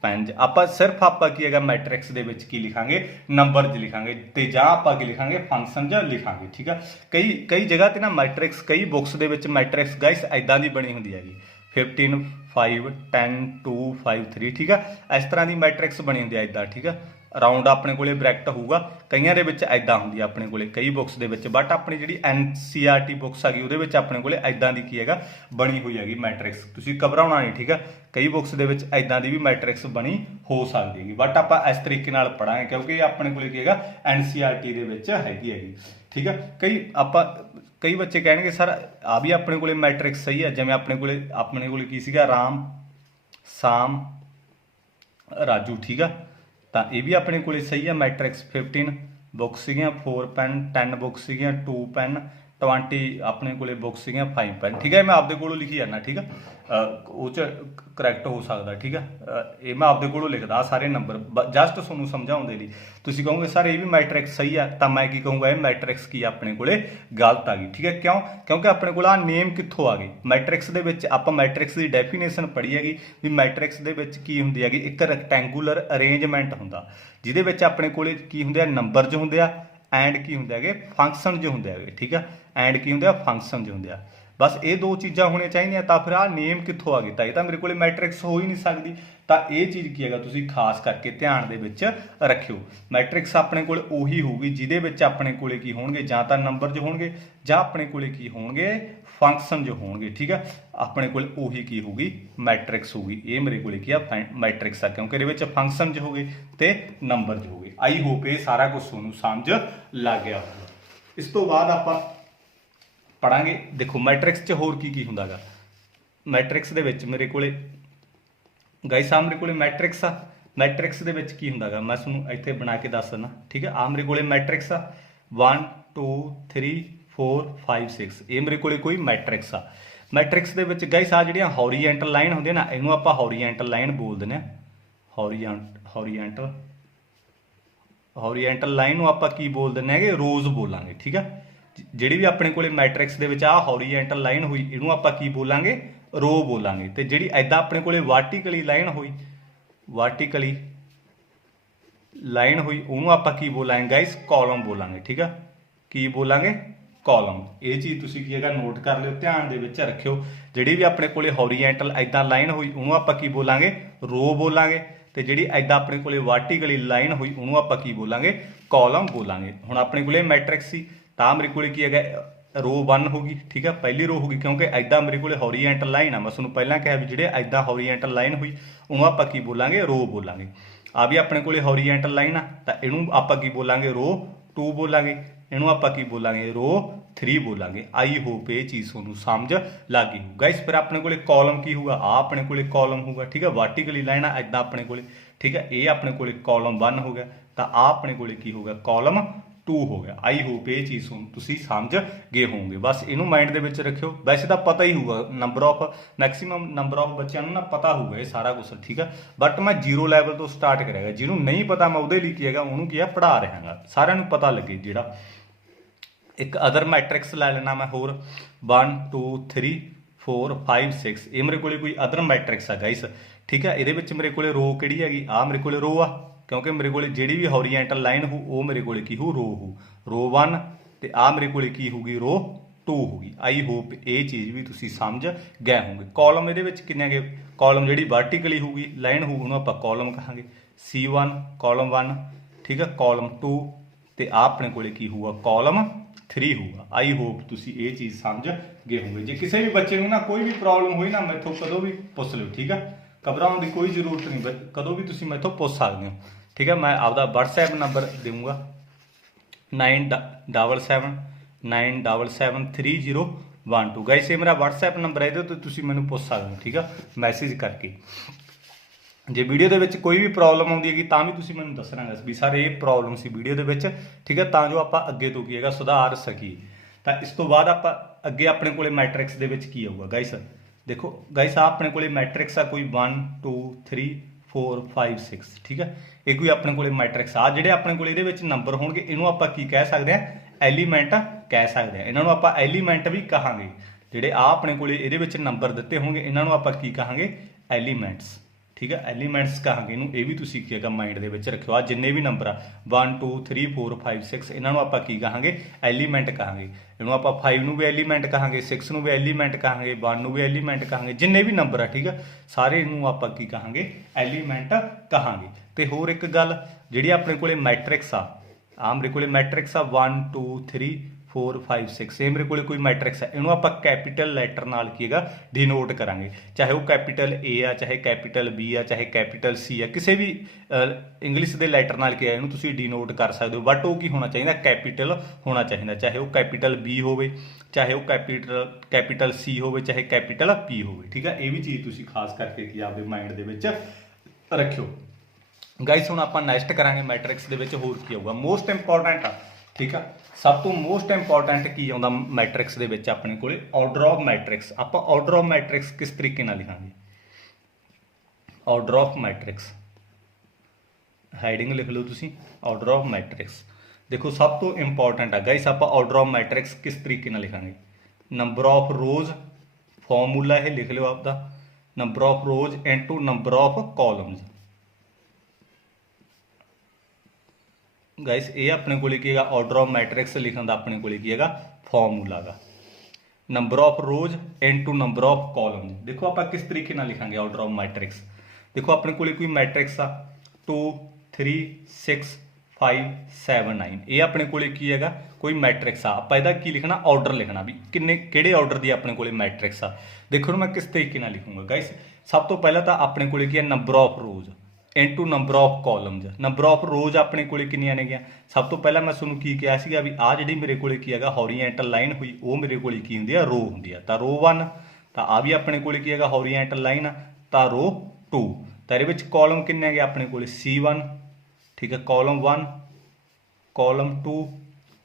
ਪੈਨਜ। ਆਪਾਂ ਸਿਰਫ ਆਪਾਂ ਕੀ ਹੈਗਾ ਮੈਟ੍ਰਿਕਸ ਦੇ ਵਿੱਚ ਕੀ ਲਿਖਾਂਗੇ ਨੰਬਰ ਜ ਲਿਖਾਂਗੇ, ਤੇ ਜਾਂ ਆਪਾਂ ਕੀ ਲਿਖਾਂਗੇ ਫੰਕਸ਼ਨ ਜ ਲਿਖਾਂਗੇ, ਠੀਕ ਹੈ। ਕਈ ਜਗ੍ਹਾ ਤੇ ਨਾ ਮੈਟ੍ਰਿਕਸ ਕਈ ਬੁੱਕਸ ਦੇ ਵਿੱਚ ਮੈਟ੍ਰਿਕਸ ਗਾਇਸ ਐਦਾਂ ਦੀ ਬਣੀ ਹੁੰਦੀ ਹੈਗੀ 15 5 10 2 5 3, ਠੀਕ ਹੈ। ਇਸ ਤਰ੍ਹਾਂ ਦੀ ਮੈਟ੍ਰਿਕਸ ਬਣੀ ਹੁੰਦੀ ਹੈ ਐਦਾਂ, ਠੀਕ ਹੈ। ਰਾਉਂਡ ਆਪਣੇ ਕੋਲੇ ਬ੍ਰੈਕਟ ਹੋਊਗਾ, ਕਈਆਂ ਦੇ ਵਿੱਚ ਐਦਾਂ ਹੁੰਦੀ ਆ ਆਪਣੇ ਕੋਲੇ ਕਈ ਬੁੱਕਸ ਦੇ ਵਿੱਚ। ਬਟ ਆਪਣੀ ਜਿਹੜੀ NCERT ਬੁੱਕਸ ਹੈਗੀ ਉਹਦੇ ਵਿੱਚ ਆਪਣੇ ਕੋਲੇ ਐਦਾਂ ਦੀ ਕੀ ਹੈਗਾ ਬਣੀ ਹੋਈ ਹੈਗੀ ਮੈਟ੍ਰਿਕਸ। ਤੁਸੀਂ ਘਬਰਾਉਣਾ ਨਹੀਂ, ਠੀਕ ਹੈ। ਕਈ ਬੁੱਕਸ ਦੇ ਵਿੱਚ ਐਦਾਂ ਦੀ ਵੀ ਮੈਟ੍ਰਿਕਸ ਬਣੀ ਹੋ ਸਕਦੀ ਹੈਗੀ, ਬਟ ਆਪਾਂ ਇਸ ਤਰੀਕੇ ਨਾਲ ਪੜਾਂਗੇ ਕਿਉਂਕਿ ਇਹ ਆਪਣੇ ਕੋਲੇ ਕੀ ਹੈਗਾ NCERT ਦੇ ਵਿੱਚ ਹੈਗੀ, ਠੀਕ ਹੈ। ਕਈ ਬੱਚੇ ਕਹਿਣਗੇ ਸਰ ਆ ਵੀ ਆਪਣੇ ਕੋਲੇ ਮੈਟ੍ਰਿਕਸ ਸਹੀ ਹੈ। ਜਿਵੇਂ ਆਪਣੇ ਕੋਲੇ ਕੀ ਸੀਗਾ ਰਾਮ ਸਾਮ ਰਾਜੂ, ਠੀਕ ਆ। ਤਾਂ ਇਹ ਵੀ ਆਪਣੇ ਕੋਲੇ ਸਹੀ ਹੈ ਮੈਟ੍ਰਿਕਸ। 15 ਬੁੱਕਸ ਸੀਗੀਆਂ 4 ਪੈਨ, 10 ਬੁੱਕਸ ਸੀਗੀਆਂ 2 ਪੈਨ, 20 ਆਪਣੇ ਕੋਲੇ ਬੁੱਕਸ ਸੀਗੀਆਂ 5 ਪੈਨ, ਠੀਕ ਹੈ। ਮੈਂ ਆਪਦੇ ਕੋਲੋਂ ਲਿਖੀ ਜਾਂਦਾ, ਠੀਕ ਹੈ। ਉਹ 'ਚ ਕਰੈਕਟ ਹੋ ਸਕਦਾ, ਠੀਕ ਹੈ। ਇਹ ਮੈਂ ਆਪਦੇ ਕੋਲੋਂ ਲਿਖਦਾ ਸਾਰੇ ਨੰਬਰ ਜਸਟ ਤੁਹਾਨੂੰ ਸਮਝਾਉਣ ਦੇ ਲਈ। ਤੁਸੀਂ ਕਹੋਗੇ ਸਰ ਇਹ ਵੀ ਮੈਟ੍ਰਿਕਸ ਸਹੀ ਆ, ਤਾਂ ਮੈਂ ਕੀ ਕਹੂੰਗਾ ਇਹ ਮੈਟ੍ਰਿਕਸ ਕੀ ਆਪਣੇ ਕੋਲੇ ਗਲਤ ਆ ਗਈ, ਠੀਕ ਹੈ। ਕਿਉਂਕਿ ਆਪਣੇ ਕੋਲ ਆ ਨੇਮ ਕਿੱਥੋਂ ਆ ਗਏ ਮੈਟ੍ਰਿਕਸ ਦੇ ਵਿੱਚ। ਆਪਾਂ ਮੈਟ੍ਰਿਕਸ ਦੀ ਡੈਫੀਨੇਸ਼ਨ ਪੜ੍ਹੀ ਹੈਗੀ ਵੀ ਮੈਟ੍ਰਿਕਸ ਦੇ ਵਿੱਚ ਕੀ ਹੁੰਦੀ ਹੈਗੀ ਇੱਕ ਰੈਕਟੈਂਗੂਲਰ ਅਰੇਂਜਮੈਂਟ ਹੁੰਦਾ, ਜਿਹਦੇ ਵਿੱਚ ਆਪਣੇ ਕੋਲੇ ਕੀ ਹੁੰਦੇ ਆ ਨੰਬਰ ਜੋ ਹੁੰਦੇ ਆ ਐਂਡ ਕੀ ਹੁੰਦੇ ਹੈਗੇ ਫੰਕਸ਼ਨ ਜੋ ਹੁੰਦੇ ਹੈਗੇ, ਠੀਕ ਆ। ਐਂਡ ਕੀ ਹੁੰਦੇ ਆ ਫੰਕਸ਼ਨ ਜੋ ਹੁੰਦੇ ਆ। ਬਸ ਇਹ ਦੋ ਚੀਜ਼ਾਂ ਹੋਣੀਆਂ ਚਾਹੀਦੀਆਂ। ਤਾਂ ਫਿਰ ਆਹ ਨੇਮ ਕਿੱਥੋਂ ਆ ਗਈ, ਤਾਂ ਇਹ ਤਾਂ ਮੇਰੇ ਕੋਲੇ ਮੈਟ੍ਰਿਕਸ ਹੋ ਹੀ ਨਹੀਂ ਸਕਦੀ। ਤਾਂ ਇਹ ਚੀਜ਼ ਕੀ ਹੈਗਾ ਤੁਸੀਂ ਖਾਸ ਕਰਕੇ ਧਿਆਨ ਦੇ ਵਿੱਚ ਰੱਖਿਓ। ਮੈਟ੍ਰਿਕਸ ਆਪਣੇ ਕੋਲ ਉਹੀ ਹੋਊਗੀ ਜਿਹਦੇ ਵਿੱਚ ਆਪਣੇ ਕੋਲੇ ਕੀ ਹੋਣਗੇ ਜਾਂ ਤਾਂ ਨੰਬਰ ਜੋ ਹੋਣਗੇ ਜਾਂ ਆਪਣੇ ਕੋਲੇ ਕੀ ਹੋਣਗੇ ਫੰਕਸ਼ਨ ਜੋ ਹੋਣਗੇ, ਠੀਕ ਆ। ਆਪਣੇ ਕੋਲ ਉਹੀ ਕੀ ਹੋਊਗੀ ਮੈਟ੍ਰਿਕਸ ਹੋਊਗੀ। ਇਹ ਮੇਰੇ ਕੋਲੇ ਕੀ ਆ ਮੈਟ੍ਰਿਕਸ ਆ, ਕਿਉਂਕਿ ਇਹਦੇ ਵਿੱਚ ਫੰਕਸ਼ਨ ਜੋ ਹੋਗੇ ਤੇ ਨੰਬਰ ਜੋ ਹੋਗੇ। ਆਈ ਹੋਪ ਇਹ ਸਾਰਾ ਕੁਝ ਤੁਹਾਨੂੰ ਸਮਝ ਲੱਗ ਗਿਆ ਹੋਊਗਾ। ਇਸ ਤੋਂ ਬਾਅਦ ਆਪਾਂ ਪੜਾਂਗੇ ਦੇਖੋ ਮੈਟ੍ਰਿਕਸ 'ਚ ਹੋਰ ਕੀ ਹੁੰਦਾ ਗਾ। ਮੈਟ੍ਰਿਕਸ ਦੇ ਵਿੱਚ ਮੇਰੇ ਕੋਲੇ ਗਾਇਸ ਆ ਮੇਰੇ ਕੋਲੇ ਮੈਟ੍ਰਿਕਸ ਆ। ਮੈਟ੍ਰਿਕਸ ਦੇ ਵਿੱਚ ਕੀ ਹੁੰਦਾ ਗਾ ਮੈਂ ਤੁਹਾਨੂੰ ਇੱਥੇ ਬਣਾ ਕੇ ਦੱਸ ਦਿੰਦਾ, ਠੀਕ ਹੈ। ਆ ਮੇਰੇ ਕੋਲੇ ਮੈਟ੍ਰਿਕਸ ਆ 1 2 3 4 5 6, ਇਹ ਮੇਰੇ ਕੋਲੇ ਕੋਈ ਮੈਟ੍ਰਿਕਸ ਆ। ਮੈਟ੍ਰਿਕਸ ਦੇ ਵਿੱਚ ਗਾਇਸ ਆ ਜਿਹੜੀਆਂ ਹੌਰੀਜ਼ੈਂਟਲ ਲਾਈਨ ਹੁੰਦੀਆਂ ਨਾ ਇਹਨੂੰ ਆਪਾਂ ਹੌਰੀਜ਼ੈਂਟਲ ਲਾਈਨ ਬੋਲ ਦਿੰਦੇ ਆ। ਹੌਰੀਜ਼ੈਂਟਲ ਲਾਈਨ ਨੂੰ ਆਪਾਂ ਕੀ ਬੋਲ ਦਿੰਦੇ ਹੈਗੇ ਰੋਜ਼ ਬੋਲਾਂਗੇ, ਠੀਕ ਆ। ਜਿਹੜੀ ਵੀ ਆਪਣੇ ਕੋਲੇ ਮੈਟ੍ਰਿਕਸ ਦੇ ਵਿੱਚ ਆ ਹੌਰੀਜ਼ੈਂਟਲ ਲਾਈਨ ਹੋਈ ਇਹਨੂੰ ਆਪਾਂ ਕੀ ਬੋਲਾਂਗੇ ਰੋ ਬੋਲਾਂਗੇ। ਤੇ ਜਿਹੜੀ ਐਦਾਂ ਆਪਣੇ ਕੋਲੇ ਵਰਟੀਕਲੀ ਲਾਈਨ ਹੋਈ ਉਹਨੂੰ ਆਪਾਂ ਕੀ ਬੋਲਾਂਗੇ ਗਾਇਸ ਕਾਲਮ ਬੋਲਾਂਗੇ, ਠੀਕ ਆ। ਕੀ ਬੋਲਾਂਗੇ ਕਾਲਮ। ਇਹ ਚੀਜ਼ ਤੁਸੀਂ ਕੀ ਹੈਗਾ ਨੋਟ ਕਰ ਲਿਓ, ਧਿਆਨ ਦੇ ਵਿੱਚ ਰੱਖਿਓ। ਜਿਹੜੀ ਵੀ ਆਪਣੇ ਕੋਲੇ ਹੌਰੀਜ਼ੈਂਟਲ ਐਦਾਂ ਲਾਈਨ ਹੋਈ ਉਹਨੂੰ ਆਪਾਂ ਕੀ ਬੋਲਾਂਗੇ, ਰੋ ਬੋਲਾਂਗੇ, ਤੇ ਜਿਹੜੀ ਐਦਾਂ ਆਪਣੇ ਕੋਲੇ ਵਰਟੀਕਲੀ ਲਾਈਨ ਹੋਈ ਉਹਨੂੰ ਆਪਾਂ ਕੀ ਬੋਲਾਂਗੇ, ਕਾਲਮ ਬੋਲਾਂਗੇ। ਹੁਣ ਆਪਣੇ ਕੋਲੇ ਮੈਟ੍ਰਿਕਸ ਸੀ ਤਾਂ ਮੇਰੇ ਕੋਲੇ ਕੀ ਹੈਗਾ, ਰੋ 1 ਹੋ ਗਈ, ਠੀਕ ਹੈ, ਪਹਿਲੀ ਰੋ ਹੋ ਗਈ, ਕਿਉਂਕਿ ਐਦਾਂ ਮੇਰੇ ਕੋਲੇ ਹੌਰੀਜ਼ੈਂਟਲ ਲਾਈਨ ਆ। ਮੈਂ ਤੁਹਾਨੂੰ ਪਹਿਲਾਂ ਕਿਹਾ ਵੀ ਜਿਹੜੇ ਐਦਾਂ ਹੌਰੀਜ਼ੈਂਟਲ ਲਾਈਨ ਹੋਈ ਉਹਨੂੰ ਆਪਾਂ ਕੀ ਬੋਲਾਂਗੇ, ਰੋ ਬੋਲਾਂਗੇ। ਆ ਵੀ ਆਪਣੇ ਕੋਲੇ ਹੌਰੀਜ਼ੈਂਟਲ ਲਾਈਨ ਆ ਤਾਂ ਇਹਨੂੰ ਆਪਾਂ ਕੀ ਬੋਲਾਂਗੇ, ਰੋ 2 ਬੋਲਾਂਗੇ। ਇਹਨੂੰ ਆਪਾਂ ਕੀ ਬੋਲਾਂਗੇ, ਰੋ 3 ਬੋਲਾਂਗੇ। ਆਈ ਹੋਪ ਇਹ ਚੀਜ਼ ਤੁਹਾਨੂੰ ਸਮਝ ਲੱਗ ਗਈ ਹੋ ਗਾਇਸ। ਫਿਰ ਆਪਣੇ ਕੋਲੇ ਕਾਲਮ ਕੀ ਹੋਊਗਾ, ਆ ਆਪਣੇ ਕੋਲੇ ਕਾਲਮ ਹੋਊਗਾ, ਠੀਕ ਹੈ, ਵਰਟੀਕਲੀ ਲਾਈਨ ਆ ਐਦਾਂ ਆਪਣੇ ਕੋਲੇ, ਠੀਕ ਹੈ। ਇਹ ਆਪਣੇ ਕੋਲੇ ਕਾਲਮ 1 ਹੋ ਗਿਆ, ਤਾਂ ਆ ਆਪਣੇ ਕੋਲੇ ਕੀ ਹੋਊਗਾ, ਕਾਲਮ 2 ਹੋ ਗਿਆ। ਆਈ ਹੋਪ ਇਹ ਚੀਜ਼ ਤੁਸੀਂ ਸਮਝ ਗਏ ਹੋਵੋਗੇ। ਬਸ ਇਹਨੂੰ ਮਾਈਂਡ ਦੇ ਵਿੱਚ ਰੱਖਿਓ। ਵੈਸੇ ਤਾਂ ਪਤਾ ਹੀ ਹੋਊਗਾ, number of maximum number of ਬੱਚਿਆਂ ਨੂੰ ਨਾ ਪਤਾ ਹੋਊਗਾ ਇਹ ਸਾਰਾ ਕੁਝ, ਠੀਕ ਹੈ। ਬਟ ਮੈਂ 0 ਲੈਵਲ ਤੋਂ ਸਟਾਰਟ ਕਰਾਂਗਾ, ਜਿਹਨੂੰ ਨਹੀਂ ਪਤਾ ਮੈਂ ਉਹਦੇ ਲਈ ਕੀ ਹੈਗਾ ਉਹਨੂੰ ਕੀ ਆ ਪੜ੍ਹਾ ਰਿਹਾਗਾ, ਸਾਰਿਆਂ ਨੂੰ ਪਤਾ ਲੱਗੇ। ਜਿਹੜਾ ਇੱਕ ਅਦਰ ਮੈਟ੍ਰਿਕਸ ਲੈ ਲੈਣਾ ਮੈਂ ਹੋਰ, 1 2 3 4 5 6, ਇਹ ਮੇਰੇ ਕੋਲੇ ਕੋਈ ਅਦਰ ਮੈਟ੍ਰਿਕਸ ਆ ਗਾਇਸ, ਠੀਕ ਹੈ। ਇਹਦੇ ਵਿੱਚ ਮੇਰੇ ਕੋਲੇ ਰੋ ਕਿਹੜੀ ਹੈਗੀ, ਆ ਮੇਰੇ ਕੋਲੇ ਰੋ ਆ, ਕਿਉਂਕਿ ਮੇਰੇ ਕੋਲੇ ਜਿਹੜੀ ਵੀ ਹੌਰੀਜ਼ੈਂਟਲ ਲਾਈਨ ਹੋ ਉਹ ਮੇਰੇ ਕੋਲੇ ਕੀ ਹੋ, ਰੋ ਹੋ, ਰੋ 1, ਤੇ ਆ ਮੇਰੇ ਕੋਲੇ ਕੀ ਹੋਊਗੀ, ਰੋ 2 ਹੋਊਗੀ। ਆਈ ਹੋਪ ਇਹ ਚੀਜ਼ ਵੀ ਤੁਸੀਂ ਸਮਝ ਗਏ ਹੋਵੋਗੇ। ਕਾਲਮ ਇਹਦੇ ਵਿੱਚ ਕਿੰਨੇ ਹੈਗੇ, ਕਾਲਮ ਜਿਹੜੀ ਵਰਟੀਕਲੀ ਹੋਊਗੀ ਲਾਈਨ ਹੋਊ ਉਹਨੂੰ ਆਪਾਂ ਕਾਲਮ ਕਹਾਂਗੇ, C1 ਕਾਲਮ 1, ਠੀਕ ਹੈ, ਕਾਲਮ 2, ਤੇ ਆ ਆਪਣੇ ਕੋਲੇ ਕੀ ਹੋਊਗਾ, ਕਾਲਮ 3 ਹੋਊਗਾ। ਆਈ ਹੋਪ ਤੁਸੀਂ ਇਹ ਚੀਜ਼ ਸਮਝ ਗਏ ਹੋਵੋਗੇ। ਜੇ ਕਿਸੇ ਵੀ ਬੱਚੇ ਨੂੰ ਨਾ ਕੋਈ ਵੀ ਪ੍ਰੋਬਲਮ ਹੋਈ ਨਾ ਮੈਥੋਂ ਕਦੋਂ ਵੀ ਪੁੱਛ ਲਿਓ, ਠੀਕ ਹੈ, ਘਬਰਾਉਣ ਦੀ ਕੋਈ ਜ਼ਰੂਰਤ ਨਹੀਂ, ਕਦੋਂ ਵੀ ਤੁਸੀਂ ਮੈਥੋਂ ਪੁੱਛ ਸਕਦੇ ਹੋ, ਠੀਕ ਹੈ। ਮੈਂ ਆਪਦਾ WhatsApp ਨੰਬਰ ਦੇਵਾਂਗਾ 9779773012 ਗਾਇਸ, ਇਹ ਮੇਰਾ WhatsApp ਨੰਬਰ ਹੈ, ਇਹਦੇ ਉੱਤੇ ਤੁਸੀਂ ਮੈਨੂੰ ਪੁੱਛ ਸਕਦੇ ਹੋ, ਠੀਕ ਹੈ, ਮੈਸੇਜ ਕਰਕੇ। ਜੇ ਵੀਡੀਓ ਦੇ ਵਿੱਚ ਕੋਈ ਵੀ ਪ੍ਰੋਬਲਮ ਆਉਂਦੀ ਹੈਗੀ ਤਾਂ ਵੀ ਤੁਸੀਂ ਮੈਨੂੰ ਦੱਸਣਾ ਹੈ ਵੀ ਸਰ ਇਹ ਪ੍ਰੋਬਲਮ ਸੀ ਵੀਡੀਓ ਦੇ ਵਿੱਚ, ਠੀਕ ਹੈ, ਤਾਂ ਜੋ ਆਪਾਂ ਅੱਗੇ ਤੋਂ ਕੀ ਹੈਗਾ ਸੁਧਾਰ ਸਕੀਏ। ਤਾਂ ਇਸ ਤੋਂ ਬਾਅਦ ਆਪਾਂ ਅੱਗੇ ਆਪਣੇ ਕੋਲੇ ਮੈਟ੍ਰਿਕਸ ਦੇ ਵਿੱਚ ਕੀ ਆਊਗਾ ਗਾਇਸ, ਦੇਖੋ ਗਾਇਸ, ਆ ਆਪਣੇ ਕੋਲੇ ਮੈਟ੍ਰਿਕਸ ਆ ਕੋਈ 1 2 3 4 5 6, ਠੀਕ ਹੈ। ਇਹ ਕੋਈ ਆਪਣੇ ਕੋਲੇ ਮੈਟ੍ਰਿਕਸ ਆ, ਜਿਹੜੇ ਆਪਣੇ ਕੋਲੇ ਇਹਦੇ ਵਿੱਚ ਨੰਬਰ ਹੋਣਗੇ ਇਹਨੂੰ ਆਪਾਂ ਕੀ ਕਹਿ ਸਕਦੇ ਆ, ਐਲੀਮੈਂਟ ਕਹਿ ਸਕਦੇ ਆ। ਇਹਨਾਂ ਨੂੰ ਆਪਾਂ ਐਲੀਮੈਂਟ ਵੀ ਕਹਾਂਗੇ। ਜਿਹੜੇ ਆ ਆਪਣੇ ਕੋਲੇ ਇਹਦੇ ਵਿੱਚ ਨੰਬਰ ਦਿੱਤੇ ਹੋਣਗੇ ਇਹਨਾਂ ਨੂੰ ਆਪਾਂ ਕੀ ਕਹਾਂਗੇ, ਐਲੀਮੈਂਟਸ, ਠੀਕ ਹੈ, ਐਲੀਮੈਂਟਸ ਕਹਾਂਗੇ ਇਹਨੂੰ। ਇਹ ਵੀ ਤੁਸੀਂ ਕੀ ਹੈਗਾ ਮਾਈਂਡ ਦੇ ਵਿੱਚ ਰੱਖਿਓ। ਆ ਜਿੰਨੇ ਵੀ ਨੰਬਰ ਆ 1 2 3 4 5 6 ਇਹਨਾਂ ਨੂੰ ਆਪਾਂ ਕੀ ਕਹਾਂਗੇ, ਐਲੀਮੈਂਟ ਕਹਾਂਗੇ। ਇਹਨੂੰ ਆਪਾਂ 5 ਨੂੰ ਵੀ ਐਲੀਮੈਂਟ ਕਹਾਂਗੇ, 6 ਨੂੰ ਵੀ ਐਲੀਮੈਂਟ ਕਹਾਂਗੇ, 1 ਨੂੰ ਵੀ ਐਲੀਮੈਂਟ ਕਹਾਂਗੇ, ਜਿੰਨੇ ਵੀ ਨੰਬਰ ਆ, ਠੀਕ ਹੈ, ਸਾਰੇ ਇਹਨੂੰ ਆਪਾਂ ਕੀ ਕਹਾਂਗੇ, ਐਲੀਮੈਂਟ ਕਹਾਂਗੇ। ਤੇ ਹੋਰ ਇੱਕ ਗੱਲ, ਜਿਹੜੀ ਆਪਣੇ ਕੋਲੇ ਮੈਟ੍ਰਿਕਸ ਆ, ਮੇਰੇ ਕੋਲੇ ਮੈਟ੍ਰਿਕਸ ਆ 1 2 3 4 5 6, ਇਹ ਮੇਰੇ ਕੋਲੇ ਕੋਈ ਮੈਟ੍ਰਿਕਸ ਹੈ, ਇਹਨੂੰ ਆਪਾਂ ਕੈਪੀਟਲ ਲੈਟਰ ਨਾਲ ਕੀ ਹੈਗਾ ਡਿਨੋਟ ਕਰਾਂਗੇ। ਚਾਹੇ ਉਹ ਕੈਪੀਟਲ A ਆ, ਚਾਹੇ ਕੈਪੀਟਲ B ਆ, ਚਾਹੇ ਕੈਪੀਟਲ C ਆ, ਕਿਸੇ ਵੀ ਇੰਗਲਿਸ਼ ਦੇ ਲੈਟਰ ਨਾਲ ਕੀ ਹੈ ਇਹਨੂੰ ਤੁਸੀਂ ਡਿਨੋਟ ਕਰ ਸਕਦੇ ਹੋ। ਬਟ ਉਹ ਕੀ ਹੋਣਾ ਚਾਹੀਦਾ, ਕੈਪੀਟਲ ਹੋਣਾ ਚਾਹੀਦਾ। ਚਾਹੇ ਉਹ ਕੈਪੀਟਲ B ਹੋਵੇ, ਚਾਹੇ ਉਹ ਕੈਪੀਟਲ C ਹੋਵੇ, ਚਾਹੇ ਕੈਪੀਟਲ P ਹੋਵੇ, ਠੀਕ ਹੈ। ਇਹ ਵੀ ਚੀਜ਼ ਤੁਸੀਂ ਖਾਸ ਕਰਕੇ ਕੀ ਆਪਦੇ ਮਾਈਂਡ ਦੇ ਵਿੱਚ ਰੱਖਿਓ ਗਾਇਸ। ਹੁਣ ਆਪਾਂ ਨੈਕਸਟ ਕਰਾਂਗੇ ਮੈਟ੍ਰਿਕਸ ਦੇ ਵਿੱਚ ਹੋਰ ਕੀ ਆਊਗਾ, ਮੋਸਟ ਇੰਪੋਰਟੈਂਟ ਆ, ਠੀਕ ਆ। ਸਭ ਤੋਂ ਮੋਸਟ ਇੰਪੋਰਟੈਂਟ ਕੀ ਆਉਂਦਾ ਮੈਟ੍ਰਿਕਸ ਦੇ ਵਿੱਚ ਆਪਣੇ ਕੋਲੇ, ਆਰਡਰ ਆਫ ਮੈਟ੍ਰਿਕਸ। ਆਪਾਂ ਆਰਡਰ ਆਫ ਮੈਟ੍ਰਿਕਸ ਕਿਸ ਤਰੀਕੇ ਨਾਲ ਲਿਖਾਂਗੇ, ਆਰਡਰ ਆਫ ਮੈਟ੍ਰਿਕਸ, ਹੈਡਿੰਗ ਲਿਖ ਲਓ ਤੁਸੀਂ, ਆਰਡਰ ਆਫ ਮੈਟ੍ਰਿਕਸ। ਦੇਖੋ ਸਭ ਤੋਂ ਇੰਪੋਰਟੈਂਟ ਆ ਗਾਇਸ, ਆਪਾਂ ਆਰਡਰ ਆਫ ਮੈਟ੍ਰਿਕਸ ਕਿਸ ਤਰੀਕੇ ਨਾਲ ਲਿਖਾਂਗੇ, ਨੰਬਰ ਆਫ ਰੋਜ਼, ਫਾਰਮੂਲਾ ਇਹ ਲਿਖ ਲਿਓ ਆਪਦਾ, number of rows into number of columns. Guys ਇਹ ਆਪਣੇ ਕੋਲੇ ਕੀ ਹੈਗਾ, ਆਰਡਰ ਆਫ ਮੈਟ੍ਰਿਕਸ ਲਿਖਣ ਦਾ ਆਪਣੇ ਕੋਲੇ ਕੀ ਹੈਗਾ, ਫਾਰਮੂਲਾ ਗਾ, number of rows into number of column. ਦੇਖੋ ਆਪਾਂ ਕਿਸ ਤਰੀਕੇ ਨਾਲ ਲਿਖਾਂਗੇ ਆਰਡਰ ਆਫ ਮੈਟ੍ਰਿਕਸ। ਦੇਖੋ ਆਪਣੇ ਕੋਲੇ ਕੋਈ ਮੈਟ੍ਰਿਕਸ ਆ 2 3 6 5 7 9, ਇਹ ਆਪਣੇ ਕੋਲੇ ਕੀ ਹੈਗਾ, ਕੋਈ ਮੈਟ੍ਰਿਕਸ ਆ। ਆਪਾਂ ਇਹਦਾ ਕੀ ਲਿਖਣਾ, ਆਰਡਰ ਲਿਖਣਾ ਵੀ ਕਿਹੜੇ ਆਰਡਰ ਦੀ ਆਪਣੇ ਕੋਲੇ ਮੈਟ੍ਰਿਕਸ ਆ। ਦੇਖੋ ਮੈਂ ਕਿਸ ਤਰੀਕੇ ਨਾਲ ਲਿਖੂੰਗਾ ਗਾਇਸ। ਸਭ ਤੋਂ ਪਹਿਲਾਂ ਤਾਂ ਆਪਣੇ ਕੋਲੇ ਕੀ ਹੈ, number of rows into number of columns. Number of rows ਆਪਣੇ ਕੋਲੇ ਕਿੰਨੀਆਂ ਨੇਗੀਆਂ, ਸਭ ਤੋਂ ਪਹਿਲਾਂ ਮੈਂ ਤੁਹਾਨੂੰ ਕੀ ਕਿਹਾ ਸੀਗਾ ਵੀ ਆ ਜਿਹੜੀ ਮੇਰੇ ਕੋਲੇ ਕੀ ਹੈਗਾ ਹੌਰੀਜ਼ੈਂਟਲ ਲਾਈਨ ਹੋਈ ਉਹ ਮੇਰੇ ਕੋਲੇ ਕੀ ਹੁੰਦੀ ਆ, ਰੋ ਹੁੰਦੀ ਆ। ਤਾਂ ਰੋ 1, ਤਾਂ ਆ ਵੀ ਆਪਣੇ ਕੋਲੇ ਕੀ ਹੈਗਾ ਹੌਰੀਜ਼ੈਂਟਲ ਲਾਈਨ ਆ, ਤਾਂ ਰੋ 2। ਤਾਂ ਇਹਦੇ ਵਿੱਚ ਕਾਲਮ ਕਿੰਨੇ ਹੈਗੇ ਆਪਣੇ ਕੋਲੇ, C1, ਠੀਕ ਹੈ, ਕਾਲਮ 1, ਕਾਲਮ 2,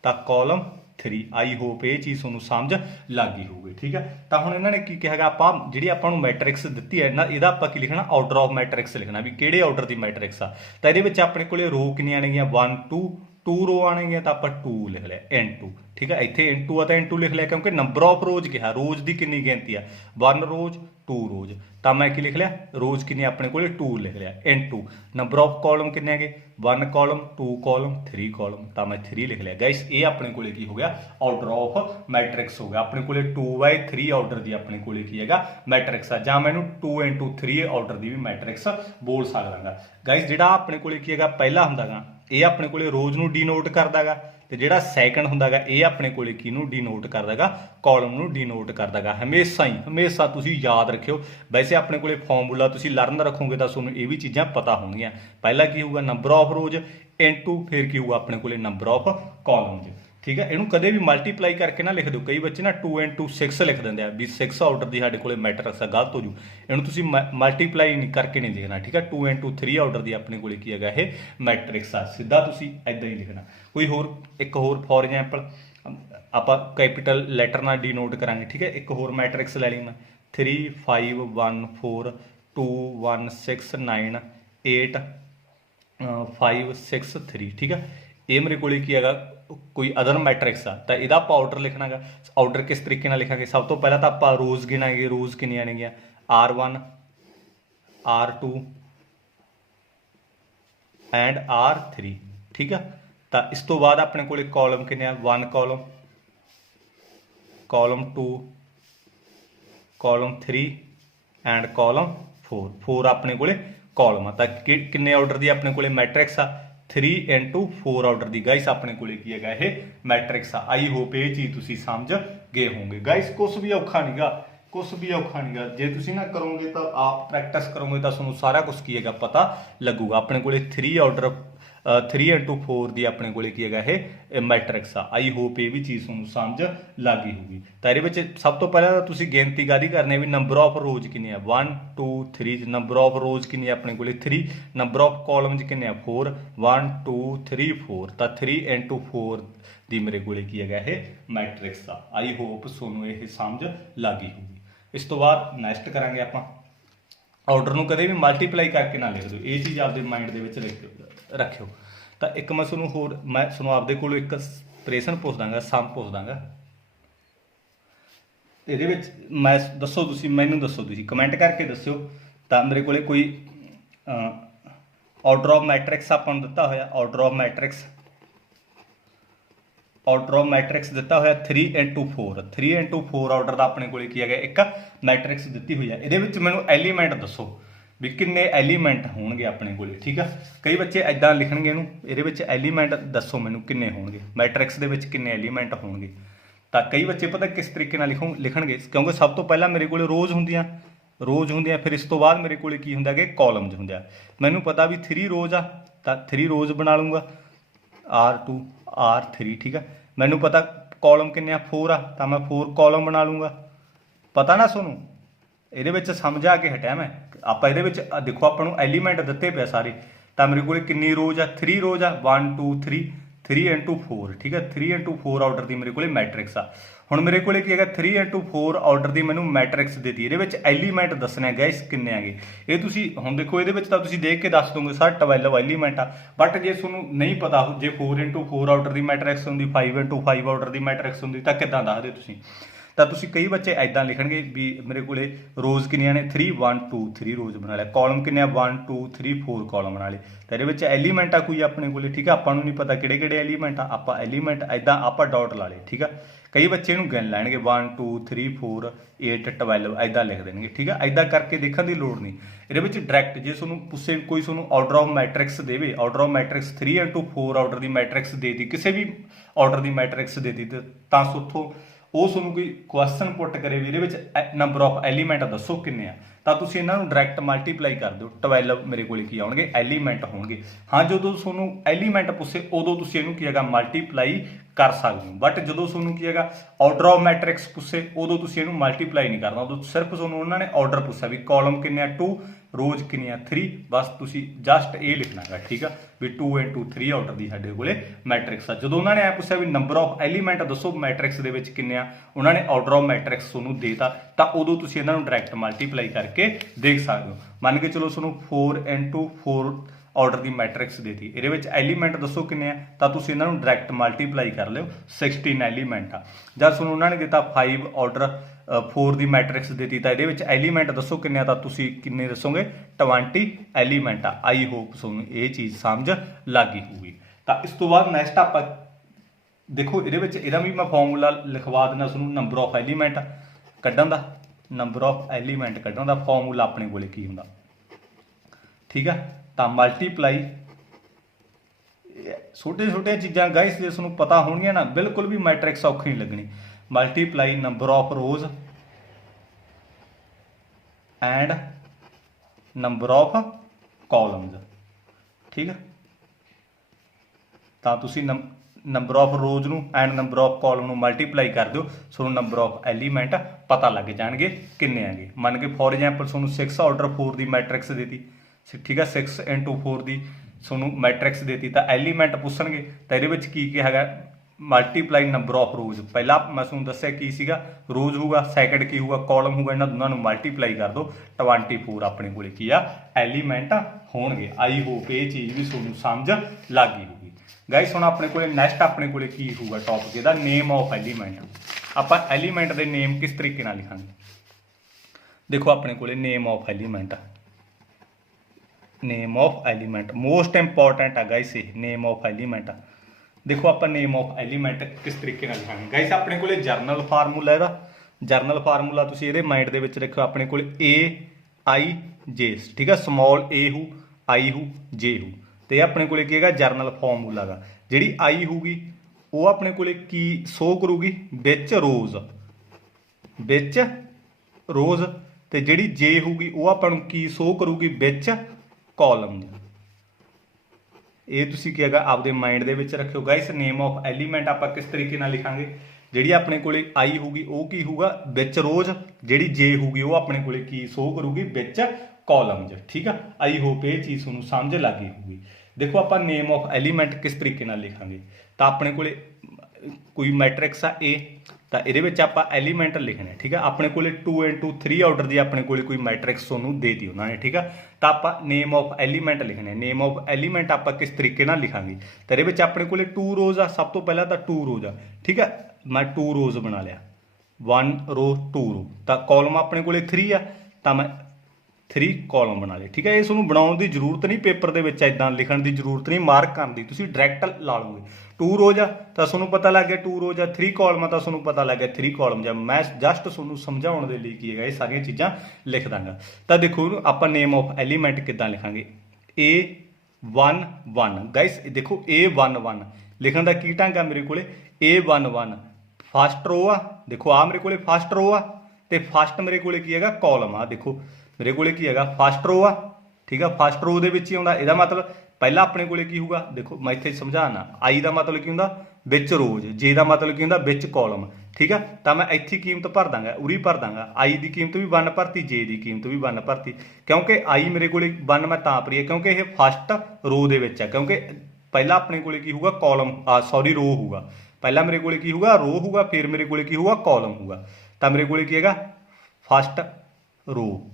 ਤਾਂ ਕਾਲਮ 3। ਆਈ ਹੋਪ ਇਹ ਚੀਜ਼ ਤੁਹਾਨੂੰ ਸਮਝ ਲੱਗ ਗਈ ਹੋਊਗੀ, ਠੀਕ ਹੈ। ਤਾਂ ਹੁਣ ਇਹਨਾਂ ਨੇ ਕੀ ਕਿਹਾ ਹੈਗਾ, ਆਪਾਂ ਜਿਹੜੀ ਆਪਾਂ ਨੂੰ ਮੈਟ੍ਰਿਕਸ ਦਿੱਤੀ ਹੈ ਨਾ, ਇਹਦਾ ਆਪਾਂ ਕੀ ਲਿਖਣਾ, ਆਰਡਰ ਆਫ ਮੈਟ੍ਰਿਕਸ ਲਿਖਣਾ ਵੀ ਕਿਹੜੇ ਆਰਡਰ ਦੀ ਮੈਟ੍ਰਿਕਸ ਆ। ਤਾਂ ਇਹਦੇ ਵਿੱਚ ਆਪਣੇ ਕੋਲੇ ਰੋ ਕਿੰਨੀਆਂ ਨੇਗੀਆਂ, 1 2 2 रो ਆਣਗੀਆਂ ਤਾਂ ਆਪਾਂ 2 ਲਿਖ ਲਿਆ ਇਨਟੂ, ਠੀਕ ਹੈ। ਇੱਥੇ ਇਨਟੂ ਆ ਤਾਂ ਇਨਟੂ ਲਿਖ ਲਿਆ ਕਿਉਂਕਿ ਨੰਬਰ ਆਫ ਰੋਜ਼ ਕਿਹਾ, ਰੋਜ਼ ਦੀ ਕਿੰਨੀ ਗਿਣਤੀ ਆ 1 ਰੋਜ਼ 2 ਰੋਜ਼, ਤਾਂ ਮੈਂ ਕੀ ਲਿਖ ਲਿਆ ਰੋਜ਼ ਕਿੰਨੀ ਆਪਣੇ ਕੋਲੇ 2 ਲਿਖ ਲਿਆ ਇਨਟੂ ਨੰਬਰ ਆਫ ਕਾਲਮ ਕਿੰਨੇ ਹੈਗੇ 1 ਕਾਲਮ 2 ਕਾਲਮ 3 ਕਾਲਮ, ਤਾਂ ਮੈਂ 3 ਲਿਖ ਲਿਆ। ਗਾਇਸ ਇਹ ਆਪਣੇ ਕੋਲੇ ਕੀ ਹੋ ਗਿਆ ਆਰਡਰ ਆਫ ਮੈਟ੍ਰਿਕਸ ਹੋ ਗਿਆ, ਆਪਣੇ ਕੋਲੇ 2/3 ਆਰਡਰ ਦੀ ਆਪਣੇ ਕੋਲੇ ਕੀ ਹੈਗਾ ਮੈਟ੍ਰਿਕਸ ਆ, ਜਾਂ ਮੈਨੂੰ 2x3 ਆਰਡਰ ਦੀ ਵੀ ਮੈਟ੍ਰਿਕਸ ਬੋਲ ਸਕਦਾਗਾ। ਗਾਇਸ ਜਿਹੜਾ ਆਪਣੇ ਕੋਲੇ ਕੀ ਹੈਗਾ ਪਹਿਲਾ ਹੁੰਦਾਗਾ ਇਹ ਆਪਣੇ ਕੋਲੇ ਰੋਜ਼ ਨੂੰ ਡੀਨੋਟ ਕਰਦਾਗਾ, ਤੇ ਜਿਹੜਾ ਸੈਕੰਡ ਹੁੰਦਾਗਾ ਇਹ ਆਪਣੇ ਕੋਲੇ ਕਿਹਨੂੰ ਡੀਨੋਟ ਕਰਦਾਗਾ ਕਾਲਮ ਨੂੰ ਡੀਨੋਟ ਕਰਦਾਗਾ। ਹਮੇਸ਼ਾ ਤੁਸੀਂ ਯਾਦ ਰੱਖਿਓ। ਵੈਸੇ ਆਪਣੇ ਕੋਲੇ ਫਾਰਮੂਲਾ ਤੁਸੀਂ ਲਰਨ ਰੱਖੋਗੇ ਤਾਂ ਤੁਹਾਨੂੰ ਇਹ ਵੀ ਚੀਜ਼ਾਂ ਪਤਾ ਹੋਣਗੀਆਂ। ਪਹਿਲਾ ਕੀ ਹੋਊਗਾ ਨੰਬਰ ਆਫ ਰੋਜ਼ ਇਨਟੂ ਫਿਰ ਕੀ ਹੋਊਗਾ ਆਪਣੇ ਕੋਲੇ ਨੰਬਰ ਆਫ ਕਾਲਮਸ, ਠੀਕ ਹੈ। ਇਹਨੂੰ ਕਦੇ ਵੀ ਮਲਟੀਪਲਾਈ ਕਰਕੇ ਨਾ ਲਿਖ ਦਿਓ, ਕਈ ਬੱਚੇ ਨਾ 2x6 ਲਿਖ ਦਿੰਦੇ ਆ ਵੀ 6 ਆਰਡਰ ਦੀ ਸਾਡੇ ਕੋਲੇ ਮੈਟ੍ਰਿਕਸ ਆ, ਗਲਤ ਹੋ ਜੂ। ਇਹਨੂੰ ਤੁਸੀਂ ਮਲਟੀਪਲਾਈ ਨਹੀਂ ਕਰਕੇ ਨਹੀਂ ਲਿਖਣਾ, ਠੀਕ ਹੈ। 2x3 ਆਰਡਰ ਦੀ ਆਪਣੇ ਕੋਲੇ ਕੀ ਹੈਗਾ ਇਹ ਮੈਟ੍ਰਿਕਸ ਆ, ਸਿੱਧਾ ਤੁਸੀਂ ਐਦਾਂ ਹੀ ਲਿਖਣਾ। ਕੋਈ ਹੋਰ ਇੱਕ ਹੋਰ ਫੋਰ ਐਗਜ਼ਾਮਪਲ ਆਪਾਂ ਕੈਪੀਟਲ ਲੈਟਰ ਨਾਲ ਡੀਨੋਟ ਕਰਾਂਗੇ, ਠੀਕ ਹੈ। ਇੱਕ ਹੋਰ ਮੈਟ੍ਰਿਕਸ ਲੈ ਲਈ ਮੈਂ 3 5 1 4 2 1 6 9 8 5 6 3, ਠੀਕ ਹੈ। ਇਹ ਮੇਰੇ ਕੋਲੇ ਕੀ ਹੈਗਾ ਕੋਈ ਅਦਰ ਮੈਟ੍ਰਿਕਸ ਆ, ਤਾਂ ਇਹਦਾ ਆਪਾਂ ਆਰਡਰ ਲਿਖਣਾ ਗਾ। ਆਰਡਰ ਕਿਸ ਤਰੀਕੇ ਨਾਲ ਲਿਖਾਂਗੇ, ਸਭ ਤੋਂ ਪਹਿਲਾਂ ਤਾਂ ਆਪਾਂ ਰੋਜ਼ ਗਿਣਾਂਗੇ, ਰੋਜ਼ ਕਿੰਨੀਆਂ ਆਣਗੀਆਂ R1 R2 ਐਂਡ R3, ਠੀਕ ਆ। ਤਾਂ ਇਸ ਤੋਂ ਬਾਅਦ ਆਪਣੇ ਕੋਲੇ ਕਾਲਮ ਕਿੰਨੇ ਆ 1 column column 2 column 3 and column 4 ਆਪਣੇ ਕੋਲੇ ਕਾਲਮ ਆ। ਤਾਂ ਕਿੰਨੇ ਆਰਡਰ ਦੀ ਆਪਣੇ ਕੋਲੇ ਮੈਟ੍ਰਿਕਸ ਆ 3x4 ਆਰਡਰ ਦੀ ਗਾਇਸ ਆਪਣੇ ਕੋਲੇ ਕੀ ਹੈਗਾ ਇਹ ਮੈਟ੍ਰਿਕਸ ਆ। ਆਈ ਹੋਪ ਇਹ ਚੀਜ਼ ਤੁਸੀਂ ਸਮਝ ਗਏ ਹੋਵੋਗੇ। ਗਾਇਸ ਕੁਛ ਵੀ ਔਖਾ ਨਹੀਂਗਾ, ਜੇ ਤੁਸੀਂ ਨਾ ਕਰੋਗੇ ਤਾਂ ਆਪ ਪ੍ਰੈਕਟਿਸ ਕਰੋਗੇ ਤਾਂ ਤੁਹਾਨੂੰ ਸਾਰਾ ਕੁਝ ਕੀ ਹੈਗਾ ਪਤਾ ਲੱਗੂਗਾ। ਆਪਣੇ ਕੋਲੇ 3 ਆਰਡਰ 3x4 ਦੀ ਆਪਣੇ ਕੋਲੇ ਕੀ ਹੈਗਾ ਇਹ ਮੈਟ੍ਰਿਕਸ ਆ। ਆਈ ਹੋਪ ਇਹ ਵੀ ਚੀਜ਼ ਤੁਹਾਨੂੰ ਸਮਝ ਲੱਗ ਗਈ ਹੋਊਗੀ। ਤਾਂ ਇਹਦੇ ਵਿੱਚ ਸਭ ਤੋਂ ਪਹਿਲਾਂ ਤੁਸੀਂ ਗਿਣਤੀ ਕਾਹਦੀ ਕਰਨੀ ਹੈ ਵੀ ਨੰਬਰ ਆਫ ਰੋਜ਼ ਕਿੰਨੇ ਆ 1 2 3, ਨੰਬਰ ਆਫ ਰੋਜ਼ ਕਿੰਨੀ ਆ ਆਪਣੇ ਕੋਲੇ 3, ਨੰਬਰ ਆਫ ਕਾਲਮਸ ਕਿੰਨੇ ਆ 4 1 2 3 4, ਤਾਂ 3x4 ਦੀ ਮੇਰੇ ਕੋਲੇ ਕੀ ਹੈਗਾ ਇਹ ਮੈਟ੍ਰਿਕਸ ਆ। ਆਈ ਹੋਪ ਤੁਹਾਨੂੰ ਇਹ ਸਮਝ ਲੱਗ ਗਈ ਹੋਊਗੀ। ਇਸ ਤੋਂ ਬਾਅਦ ਨੈਕਸਟ ਕਰਾਂਗੇ ਆਪਾਂ ਆਰਡਰ ਨੂੰ ਕਦੇ ਵੀ ਮਲਟੀਪਲਾਈ ਕਰਕੇ ਨਾ ਲਿਖ ਦਿਓ, ਇਹ ਚੀਜ਼ ਆਪਦੇ ਮਾਈਂਡ ਦੇ ਵਿੱਚ ਰੱਖਿਓ। ਤਾਂ ਇੱਕ ਮੈਂ ਤੁਹਾਨੂੰ ਆਪਦੇ ਕੋਲੋਂ ਇੱਕ ਪ੍ਰਸ਼ਨ ਪੁੱਛ ਦਾਂਗਾ, ਸਮ ਪੁੱਛ ਦਾਂਗਾ। ਇਹਦੇ ਵਿੱਚ ਮੈਂ ਮੈਨੂੰ ਦੱਸੋ ਤੁਸੀਂ ਕਮੈਂਟ ਕਰਕੇ ਦੱਸਿਓ। ਤਾਂ ਮੇਰੇ ਕੋਲੇ ਕੋਈ ਆਰਡਰ ਆਫ ਮੈਟ੍ਰਿਕਸ ਆਪਾਂ ਨੂੰ ਦਿੱਤਾ ਹੋਇਆ, ਆਰਡਰ ਆਫ ਮੈਟ੍ਰਿਕਸ ਦਿੱਤਾ ਹੋਇਆ 3x4 ਆਰਡਰ ਦਾ ਆਪਣੇ ਕੋਲੇ ਕੀ ਹੈਗਾ ਇੱਕ ਮੈਟ੍ਰਿਕਸ ਦਿੱਤੀ ਹੋਈ ਹੈ। ਇਹਦੇ ਵਿੱਚ ਮੈਨੂੰ ਐਲੀਮੈਂਟ ਦੱਸੋ ਵੀ ਕਿੰਨੇ ਐਲੀਮੈਂਟ ਹੋਣਗੇ ਆਪਣੇ ਕੋਲੇ, ਠੀਕ ਆ। ਕਈ ਬੱਚੇ ਐਦਾਂ ਲਿਖਣਗੇ ਇਹਨੂੰ, ਇਹਦੇ ਵਿੱਚ ਐਲੀਮੈਂਟ ਦੱਸੋ ਮੈਨੂੰ ਕਿੰਨੇ ਹੋਣਗੇ, ਮੈਟ੍ਰਿਕਸ ਦੇ ਵਿੱਚ ਕਿੰਨੇ ਐਲੀਮੈਂਟ ਹੋਣਗੇ। ਤਾਂ ਕਈ ਬੱਚੇ ਪਤਾ ਕਿਸ ਤਰੀਕੇ ਨਾਲ ਲਿਖਣਗੇ, ਕਿਉਂਕਿ ਸਭ ਤੋਂ ਪਹਿਲਾਂ ਮੇਰੇ ਕੋਲੇ ਰੋਜ਼ ਹੁੰਦੀਆਂ, ਫਿਰ ਇਸ ਤੋਂ ਬਾਅਦ ਮੇਰੇ ਕੋਲੇ ਕੀ ਹੁੰਦਾ ਕਿ ਕਾਲਮਸ ਹੁੰਦੇ ਆ। ਮੈਨੂੰ ਪਤਾ ਵੀ 3 ਰੋਜ਼ ਆ ਤਾਂ 3 ਰੋਜ਼ ਬਣਾ ਲੂੰਗਾ R2 R3, ਠੀਕ ਆ। ਮੈਨੂੰ ਪਤਾ ਕਾਲਮ ਕਿੰਨੇ ਆ 4 ਆ ਤਾਂ ਮੈਂ 4 ਕਾਲਮ ਬਣਾ ਲੂੰਗਾ। ਪਤਾ ਨਾ ਤੁਹਾਨੂੰ, ਇਹਦੇ ਵਿੱਚ ਸਮਝਾ ਕੇ ਹਟਿਆ ਮੈਂ। ਆਪਾਂ ਇਹਦੇ ਵਿੱਚ ਦੇਖੋ ਆਪਾਂ ਨੂੰ ਐਲੀਮੈਂਟ ਦਿੱਤੇ ਪਏ ਸਾਰੇ, ਤਾਂ ਮੇਰੇ ਕੋਲੇ ਕਿੰਨੀ ਰੋਜ਼ ਆ 3 ਰੋਜ਼ ਆ 1 2 3 3x4, ਠੀਕ ਹੈ। 3x4 ਆਰਡਰ ਦੀ ਮੇਰੇ ਕੋਲੇ ਮੈਟ੍ਰਿਕਸ ਆ। ਹੁਣ ਮੇਰੇ ਕੋਲੇ ਕੀ ਹੈਗਾ 3x4 ਆਰਡਰ ਦੀ ਮੈਨੂੰ ਮੈਟ੍ਰਿਕਸ ਦਿੱਤੀ, ਇਹਦੇ ਵਿੱਚ ਐਲੀਮੈਂਟ ਦੱਸਣੇ ਗਾਇਸ ਕਿੰਨੇ ਆਗੇ। ਇਹ ਤੁਸੀਂ ਹੁਣ ਦੇਖੋ ਇਹਦੇ ਵਿੱਚ ਤਾਂ ਤੁਸੀਂ ਦੇਖ ਕੇ ਦੱਸ ਦੋਗੇ ਸਰ 12 ਐਲੀਮੈਂਟ ਆ, ਬਟ ਜੇ ਤੁਹਾਨੂੰ ਨਹੀਂ ਪਤਾ ਜੇ 4x4 ਆਰਡਰ ਦੀ ਮੈਟ੍ਰਿਕਸ ਹੁੰਦੀ 5x5 ਆਰਡਰ ਦੀ ਮੈਟ੍ਰਿਕਸ ਹੁੰਦੀ ਤਾਂ ਕਿੱਦਾਂ ਦੱਸਦੇ ਤੁਸੀਂ। ਤਾਂ ਤੁਸੀਂ ਕਈ ਬੱਚੇ ਐਦਾਂ ਲਿਖਣਗੇ ਵੀ ਮੇਰੇ ਕੋਲੇ ਰੋਜ਼ ਕਿੰਨੀਆਂ ਨੇ 3 1 2 3 ਰੋਜ਼ ਬਣਾ ਲਿਆ, ਕਾਲਮ ਕਿੰਨੇ ਆ 1 2 3 4 ਕਾਲਮ ਬਣਾ ਲਏ। ਤਾਂ ਇਹਦੇ ਵਿੱਚ ਐਲੀਮੈਂਟ ਆ ਕੋਈ ਆਪਣੇ ਕੋਲੇ, ਠੀਕ ਆ। ਆਪਾਂ ਨੂੰ ਨਹੀਂ ਪਤਾ ਕਿਹੜੇ ਐਲੀਮੈਂਟ ਆ, ਆਪਾਂ ਐਲੀਮੈਂਟ ਐਦਾਂ ਆਪਾਂ ਡਾਟ ਲਾ ਲਏ, ਠੀਕ ਆ। ਕਈ ਬੱਚੇ ਇਹਨੂੰ ਗਿਣ ਲੈਣਗੇ 1 2 3 4 8 12 ਐਦਾਂ ਲਿਖ ਦੇਣਗੇ, ਠੀਕ ਆ। ਐਦਾਂ ਕਰਕੇ ਦੇਖਣ ਦੀ ਲੋੜ ਨਹੀਂ। ਇਹਦੇ ਵਿੱਚ ਡਾਇਰੈਕਟ ਜੇ ਤੁਹਾਨੂੰ ਪੁੱਛੇ ਕੋਈ ਤੁਹਾਨੂੰ ਆਰਡਰ ਆਫ ਮੈਟ੍ਰਿਕਸ ਦੇਵੇ, order of matrix 3x4 order the matrix ਦੇਤੀ, ਕਿਸੇ ਵੀ ਆਰਡਰ ਦੀ ਮੈਟ੍ਰਿਕਸ ਦੇਤੀ, ਤਾਂ ਉੱਥੋਂ ਉਹ ਤੁਹਾਨੂੰ ਕੋਈ ਕੁਐਸਚਨ ਪੁੱਟ ਕਰੇ ਵੀ ਇਹਦੇ ਵਿੱਚ ਨੰਬਰ ਆਫ ਐਲੀਮੈਂਟ ਦੱਸੋ ਕਿੰਨੇ ਆ, ਤਾਂ ਤੁਸੀਂ ਇਹਨਾਂ ਨੂੰ ਡਾਇਰੈਕਟ ਮਲਟੀਪਲਾਈ ਕਰ ਦਿਓ। 12 ਮੇਰੇ ਕੋਲ ਕੀ ਆਉਣਗੇ ਐਲੀਮੈਂਟ ਹੋਣਗੇ। ਹਾਂ ਜਦੋਂ ਤੁਹਾਨੂੰ ਐਲੀਮੈਂਟ ਪੁੱਛੇ ਉਦੋਂ ਤੁਸੀਂ ਇਹਨੂੰ ਕੀ ਹੈਗਾ ਮਲਟੀਪਲਾਈ ਕਰ ਸਕਦੇ ਹੋ, ਬਟ ਜਦੋਂ ਤੁਹਾਨੂੰ ਕੀ ਹੈਗਾ ਆਰਡਰ ਆਫ ਮੈਟ੍ਰਿਕਸ ਪੁੱਛੇ ਉਦੋਂ ਤੁਸੀਂ ਇਹਨੂੰ ਮਲਟੀਪਲਾਈ ਨਹੀਂ ਕਰਨਾ। ਉਦੋਂ ਸਿਰਫ ਤੁਹਾਨੂੰ ਉਹਨਾਂ ਨੇ ਆਰਡਰ ਪੁੱਛਿਆ ਵੀ ਕਾਲਮ ਕਿੰਨੇ ਆ 2, ਰੋਜ਼ ਕਿੰਨੀ ਆ 3, ਬਸ ਤੁਸੀਂ ਜਸਟ ਇਹ ਲਿਖਣਾ ਹੈਗਾ, ਠੀਕ ਆ, ਵੀ 2x3 ਆਰਡਰ ਦੀ ਸਾਡੇ ਕੋਲੇ ਮੈਟ੍ਰਿਕਸ ਆ। ਜਦੋਂ ਉਹਨਾਂ ਨੇ ਐ ਪੁੱਛਿਆ ਵੀ ਨੰਬਰ ਆਫ ਐਲੀਮੈਂਟ ਦੱਸੋ ਮੈਟ੍ਰਿਕਸ ਦੇ ਵਿੱਚ ਕਿੰਨੇ ਆ, ਉਹਨਾਂ ਨੇ ਆਰਡਰ ਆਫ ਮੈਟ੍ਰਿਕਸ ਤੁਹਾਨੂੰ ਦੇਤਾ, ਤਾਂ ਉਦੋਂ ਤੁਸੀਂ ਇਹਨਾਂ ਨੂੰ ਡਾਇਰੈਕਟ ਮਲਟੀਪਲਾਈ ਕਰਕੇ ਦੇਖ ਸਕਦੇ ਹੋ। ਮੰਨ ਕੇ ਚਲੋ ਤੁਹਾਨੂੰ 4x4 ਆਰਡਰ ਦੀ ਮੈਟ੍ਰਿਕਸ ਦੇਤੀ, ਇਹਦੇ ਵਿੱਚ ਐਲੀਮੈਂਟ ਦੱਸੋ ਕਿੰਨੇ ਆ, ਤਾਂ ਤੁਸੀਂ ਇਹਨਾਂ ਨੂੰ ਡਾਇਰੈਕਟ ਮਲਟੀਪਲਾਈ ਕਰ ਲਿਓ, 16 ਐਲੀਮੈਂਟ ਆ। ਜਦ ਤੁਹਾਨੂੰ ਉਹਨਾਂ ਨੇ ਦਿੱਤਾ 5 ਆਰਡਰ 4 ਦੀ ਮੈਟ੍ਰਿਕਸ ਦਿੱਤੀ ਤਾਂ ਇਹਦੇ ਵਿੱਚ ਐਲੀਮੈਂਟ ਦੱਸੋ ਕਿੰਨੇ ਆ, ਤਾਂ ਤੁਸੀਂ ਕਿੰਨੇ ਦੱਸੋਗੇ, 20 ਐਲੀਮੈਂਟ ਆ। ਆਈ ਹੋਪ ਤੁਹਾਨੂੰ ਇਹ ਚੀਜ਼ ਸਮਝ ਲੱਗ ਗਈ ਹੋਊਗੀ। ਤਾਂ ਇਸ ਤੋਂ ਬਾਅਦ ਨੈਕਸਟ ਆਪਾਂ ਦੇਖੋ, ਇਹਦੇ ਵਿੱਚ ਇਹਦਾ ਵੀ ਮੈਂ ਫਾਰਮੂਲਾ ਲਿਖਵਾ ਦਿੰਦਾ ਤੁਹਾਨੂੰ, ਨੰਬਰ ਆਫ ਐਲੀਮੈਂਟ ਕੱਢਣ ਦਾ, ਨੰਬਰ ਆਫ ਐਲੀਮੈਂਟ ਕੱਢਣ ਦਾ ਫਾਰਮੂਲਾ ਆਪਣੇ ਕੋਲੇ ਕੀ ਹੁੰਦਾ, ਠੀਕ ਆ। ਤਾਂ ਮਲਟੀਪਲਾਈ, ਛੋਟੀਆਂ ਛੋਟੀਆਂ ਚੀਜ਼ਾਂ ਗਾਇਸ ਜੇ ਤੁਹਾਨੂੰ ਪਤਾ ਹੋਣਗੀਆਂ ਨਾ, ਬਿਲਕੁਲ ਵੀ ਮੈਟ੍ਰਿਕਸ ਔਖੀ ਨਹੀਂ ਲੱਗਣੀ। Multiply number of rose and number of columns, ਠੀਕ ਆ। ਤਾਂ ਤੁਸੀਂ ਨੰਬਰ ਆਫ ਰੋਜ਼ ਨੂੰ ਐਂਡ ਨੰਬਰ ਆਫ ਕਾਲਮ ਨੂੰ ਮਲਟੀਪਲਾਈ ਕਰ ਦਿਓ, ਤੁਹਾਨੂੰ ਨੰਬਰ ਆਫ ਐਲੀਮੈਂਟ ਪਤਾ ਲੱਗ ਜਾਣਗੇ ਕਿੰਨੇ ਆਗੇ। ਮੰਨ ਕੇ ਫੋਰ ਐਗਜ਼ਾਮਪਲ ਤੁਹਾਨੂੰ 6 ਆਰਡਰ 4 ਦੀ ਮੈਟ੍ਰਿਕਸ ਦੇਤੀ, ਠੀਕ ਆ, 6 × 4 ਦੀ ਤੁਹਾਨੂੰ ਮੈਟ੍ਰਿਕਸ ਦੇਤੀ, ਤਾਂ ਐਲੀਮੈਂਟ ਪੁੱਛਣਗੇ ਤਾਂ ਇਹਦੇ ਵਿੱਚ ਕੀ ਕੀ ਹੈਗਾ, ਮਲਟੀਪਲਾਈ ਨੰਬਰ ਆਫ ਰੋਜ਼, ਪਹਿਲਾਂ ਮੈਂ ਤੁਹਾਨੂੰ ਦੱਸਿਆ ਕੀ ਸੀਗਾ, ਰੋਜ਼ ਹੋਊਗਾ, ਸੈਕਿੰਡ ਕੀ ਹੋਊਗਾ, ਕਾਲਮ ਹੋਊਗਾ, ਇਹਨਾਂ ਦੋਨਾਂ ਨੂੰ ਮਲਟੀਪਲਾਈ ਕਰ ਦਿਓ, 24 ਆਪਣੇ ਕੋਲੇ ਕੀ ਆ, ਐਲੀਮੈਂਟ ਹੋਣਗੇ। ਆਈ ਹੋਪ ਇਹ ਚੀਜ਼ ਵੀ ਤੁਹਾਨੂੰ ਸਮਝ ਲੱਗ ਗਈ ਹੋਊਗੀ ਗਾਇਸ। ਹੁਣ ਆਪਣੇ ਕੋਲੇ ਨੈਕਸਟ ਆਪਣੇ ਕੋਲੇ ਕੀ ਹੋਊਗਾ ਟੌਪਿਕ ਇਹਦਾ, ਨੇਮ ਆਫ ਐਲੀਮੈਂਟ। ਆਪਾਂ ਐਲੀਮੈਂਟ ਦੇ ਨੇਮ ਕਿਸ ਤਰੀਕੇ ਨਾਲ ਲਿਖਾਂਗੇ, ਦੇਖੋ ਆਪਣੇ ਕੋਲੇ name of element, name of element most important ਆ ਗਾਇਸ ਇਹ ਨੇਮ ਆਫ ਐਲੀਮੈਂਟ। ਦੇਖੋ ਆਪਾਂ ਨੇਮ ਆਫ ਐਲੀਮੈਂਟ ਕਿਸ ਤਰੀਕੇ ਨਾਲ ਲਿਖਾਂਗੇ ਗਾਇਸ, ਆਪਣੇ ਕੋਲੇ ਜਰਨਲ ਫਾਰਮੂਲਾ ਇਹਦਾ, ਜਰਨਲ ਫਾਰਮੂਲਾ ਤੁਸੀਂ ਇਹਦੇ ਮਾਈਂਡ ਦੇ ਵਿੱਚ ਰੱਖੋ, ਆਪਣੇ ਕੋਲੇ AIJ, ਠੀਕ ਆ, ਸਮਾਲ a ਹੋ, I ਹੋ, J ਹੋ, ਤੇ ਆਪਣੇ ਕੋਲੇ ਕੀ ਹੈਗਾ, ਜਰਨਲ ਫਾਰਮੂਲਾ ਗਾ। ਜਿਹੜੀ I ਹੋਊਗੀ ਉਹ ਆਪਣੇ ਕੋਲੇ ਕੀ ਸ਼ੋ ਕਰੂਗੀ, ਵਿੱਚ ਰੋਜ਼, ਵਿੱਚ ਰੋਜ਼, ਤੇ ਜਿਹੜੀ J ਹੋਊਗੀ ਉਹ ਆਪਾਂ ਨੂੰ ਕੀ ਸ਼ੋ ਕਰੂਗੀ, ਵਿੱਚ ਕਾਲਮ। ਇਹ ਤੁਸੀਂ ਕੀ ਹੈਗਾ ਆਪਦੇ ਮਾਈਂਡ ਦੇ ਵਿੱਚ ਰੱਖਿਓ ਗਾਇਸ। ਨੇਮ ਆਫ ਐਲੀਮੈਂਟ ਆਪਾਂ ਕਿਸ ਤਰੀਕੇ ਨਾਲ ਲਿਖਾਂਗੇ, ਜਿਹੜੀ ਆਪਣੇ ਕੋਲੇ I ਹੋਊਗੀ ਉਹ ਕੀ ਹੋਊਗਾ, ਵਿੱਚ ਰੋਜ਼, ਜਿਹੜੀ J ਹੋਊਗੀ ਉਹ ਆਪਣੇ ਕੋਲੇ ਕੀ ਸ਼ੋ ਕਰੂਗੀ, ਵਿੱਚ ਕਾਲਮਸ, ਠੀਕ ਆ। ਆਈ ਹੋਪ ਇਹ ਚੀਜ਼ ਤੁਹਾਨੂੰ ਸਮਝ ਲੱਗ ਗਈ ਹੋਊਗੀ। ਦੇਖੋ ਆਪਾਂ ਨੇਮ ਆਫ ਐਲੀਮੈਂਟ ਕਿਸ ਤਰੀਕੇ ਨਾਲ ਲਿਖਾਂਗੇ, ਤਾਂ ਆਪਣੇ ਕੋਲੇ ਕੋਈ ਮੈਟ੍ਰਿਕਸ ਆ A, ਤਾਂ ਇਹਦੇ ਵਿੱਚ ਆਪਾਂ ਐਲੀਮੈਂਟ ਲਿਖਣੇ, ਠੀਕ ਆ। ਆਪਣੇ ਕੋਲੇ 2 × 3 ਆਰਡਰ ਦੀ ਆਪਣੇ ਕੋਲੇ ਕੋਈ ਮੈਟ੍ਰਿਕਸ ਤੁਹਾਨੂੰ ਦੇ ਦਿੱਤੀ ਉਹਨਾਂ ਨੇ, ਠੀਕ ਆ। ਤਾਂ ਆਪਾਂ ਨੇਮ ਆਫ ਐਲੀਮੈਂਟ ਲਿਖਣੇ, ਨੇਮ ਆਫ ਐਲੀਮੈਂਟ ਆਪਾਂ ਕਿਸ ਤਰੀਕੇ ਨਾਲ ਲਿਖਾਂਗੇ, ਤਾਂ ਇਹਦੇ ਵਿੱਚ ਆਪਣੇ ਕੋਲੇ 2 ਰੋਜ਼ ਆ, ਸਭ ਤੋਂ ਪਹਿਲਾਂ ਤਾਂ 2 ਰੋਜ਼ ਆ, ਠੀਕ ਆ। ਮੈਂ 2 ਰੋਜ਼ ਬਣਾ ਲਿਆ, 1 ਰੋ 2 ਰੋ, ਤਾਂ ਕਾਲਮ ਆਪਣੇ ਕੋਲੇ 3 ਆ, ਤਾਂ ਮੈਂ 3 ਕਾਲਮ ਬਣਾ ਲਏ, ਠੀਕ ਹੈ। ਇਹ ਤੁਹਾਨੂੰ ਬਣਾਉਣ ਦੀ ਜ਼ਰੂਰਤ ਨਹੀਂ, ਪੇਪਰ ਦੇ ਵਿੱਚ ਇਦਾਂ ਲਿਖਣ ਦੀ ਜ਼ਰੂਰਤ ਨਹੀਂ, ਮਾਰਕ ਕਰਨ ਦੀ, ਤੁਸੀਂ ਡਾਇਰੈਕਟ ਲਾ ਲਓਗੇ। 2 ਰੋਜ਼ ਆ ਤਾਂ ਤੁਹਾਨੂੰ ਪਤਾ ਲੱਗ ਗਿਆ 2 ਰੋਜ਼ ਆ, 3 ਕਾਲਮ ਆ ਤਾਂ ਤੁਹਾਨੂੰ ਪਤਾ ਲੱਗ ਗਿਆ 3 ਕਾਲਮ ਆ। ਮੈਂ ਜਸਟ ਤੁਹਾਨੂੰ ਸਮਝਾਉਣ ਦੇ ਲਈ ਕੀ ਹੈਗਾ ਇਹ ਸਾਰੀਆਂ ਚੀਜ਼ਾਂ ਲਿਖ ਦਾਂਗਾ। ਤਾਂ ਦੇਖੋ ਆਪਾਂ ਨੇਮ ਆਫ ਐਲੀਮੈਂਟ ਕਿੱਦਾਂ ਲਿਖਾਂਗੇ, A11 ਗਾਇਸ, ਦੇਖੋ A11 ਲਿਖਣ ਦਾ ਕੀ ਢੰਗ ਆ ਮੇਰੇ ਕੋਲੇ, A11 ਫਸਟ ਰੋ ਆ, ਦੇਖੋ ਆ ਮੇਰੇ ਕੋਲੇ ਫਸਟ ਰੋ ਆ, ਤੇ ਫਸਟ ਮੇਰੇ ਕੋਲੇ ਕੀ ਹੈਗਾ, ਕਾਲਮ ਆ, ਦੇਖੋ ਮੇਰੇ ਕੋਲੇ ਕੀ ਹੈਗਾ, ਫਸਟ ਰੋ ਆ, ਠੀਕ ਆ। ਫਸਟ ਰੋ ਦੇ ਵਿੱਚ ਹੀ ਆਉਂਦਾ, ਇਹਦਾ ਮਤਲਬ ਪਹਿਲਾਂ ਆਪਣੇ ਕੋਲੇ ਕੀ ਹੋਊਗਾ, ਦੇਖੋ ਮੈਂ ਇੱਥੇ ਸਮਝਾਣਾ, I ਦਾ ਮਤਲਬ ਕੀ ਹੁੰਦਾ, ਵਿੱਚ ਰੋਜ਼, J ਦਾ ਮਤਲਬ ਕੀ ਹੁੰਦਾ, ਵਿੱਚ ਕਾਲਮ, ਠੀਕ ਆ। ਤਾਂ ਮੈਂ ਇੱਥੇ ਕੀਮਤ ਭਰ ਦਾਂਗਾ, ਉਰੀ ਭਰ ਦਾਂਗਾ, I ਦੀ ਕੀਮਤ ਵੀ 1 ਭਰਤੀ, J ਦੀ ਕੀਮਤ ਵੀ 1 ਭਰਤੀ, ਕਿਉਂਕਿ I ਮੇਰੇ ਕੋਲੇ 1 ਮੈਂ ਤਾਂ ਭਰੀ ਹੈ ਕਿਉਂਕਿ ਇਹ ਫਸਟ ਰੋ ਦੇ ਵਿੱਚ ਹੈ, ਕਿਉਂਕਿ ਪਹਿਲਾਂ ਆਪਣੇ ਕੋਲੇ ਕੀ ਹੋਊਗਾ, ਕਾਲਮ ਸੌਰੀ ਰੋ ਹੋਊਗਾ, ਪਹਿਲਾਂ ਮੇਰੇ ਕੋਲੇ ਕੀ ਹੋਊਗਾ, ਰੋ ਹੋਊਗਾ, ਫਿਰ ਮੇਰੇ ਕੋਲੇ ਕੀ ਹੋਊਗਾ, ਕਾਲਮ ਹੋਊਗਾ। ਤਾਂ ਮੇਰੇ ਕੋਲੇ ਕੀ ਹੈਗਾ, ਫਸਟ ਰੋ,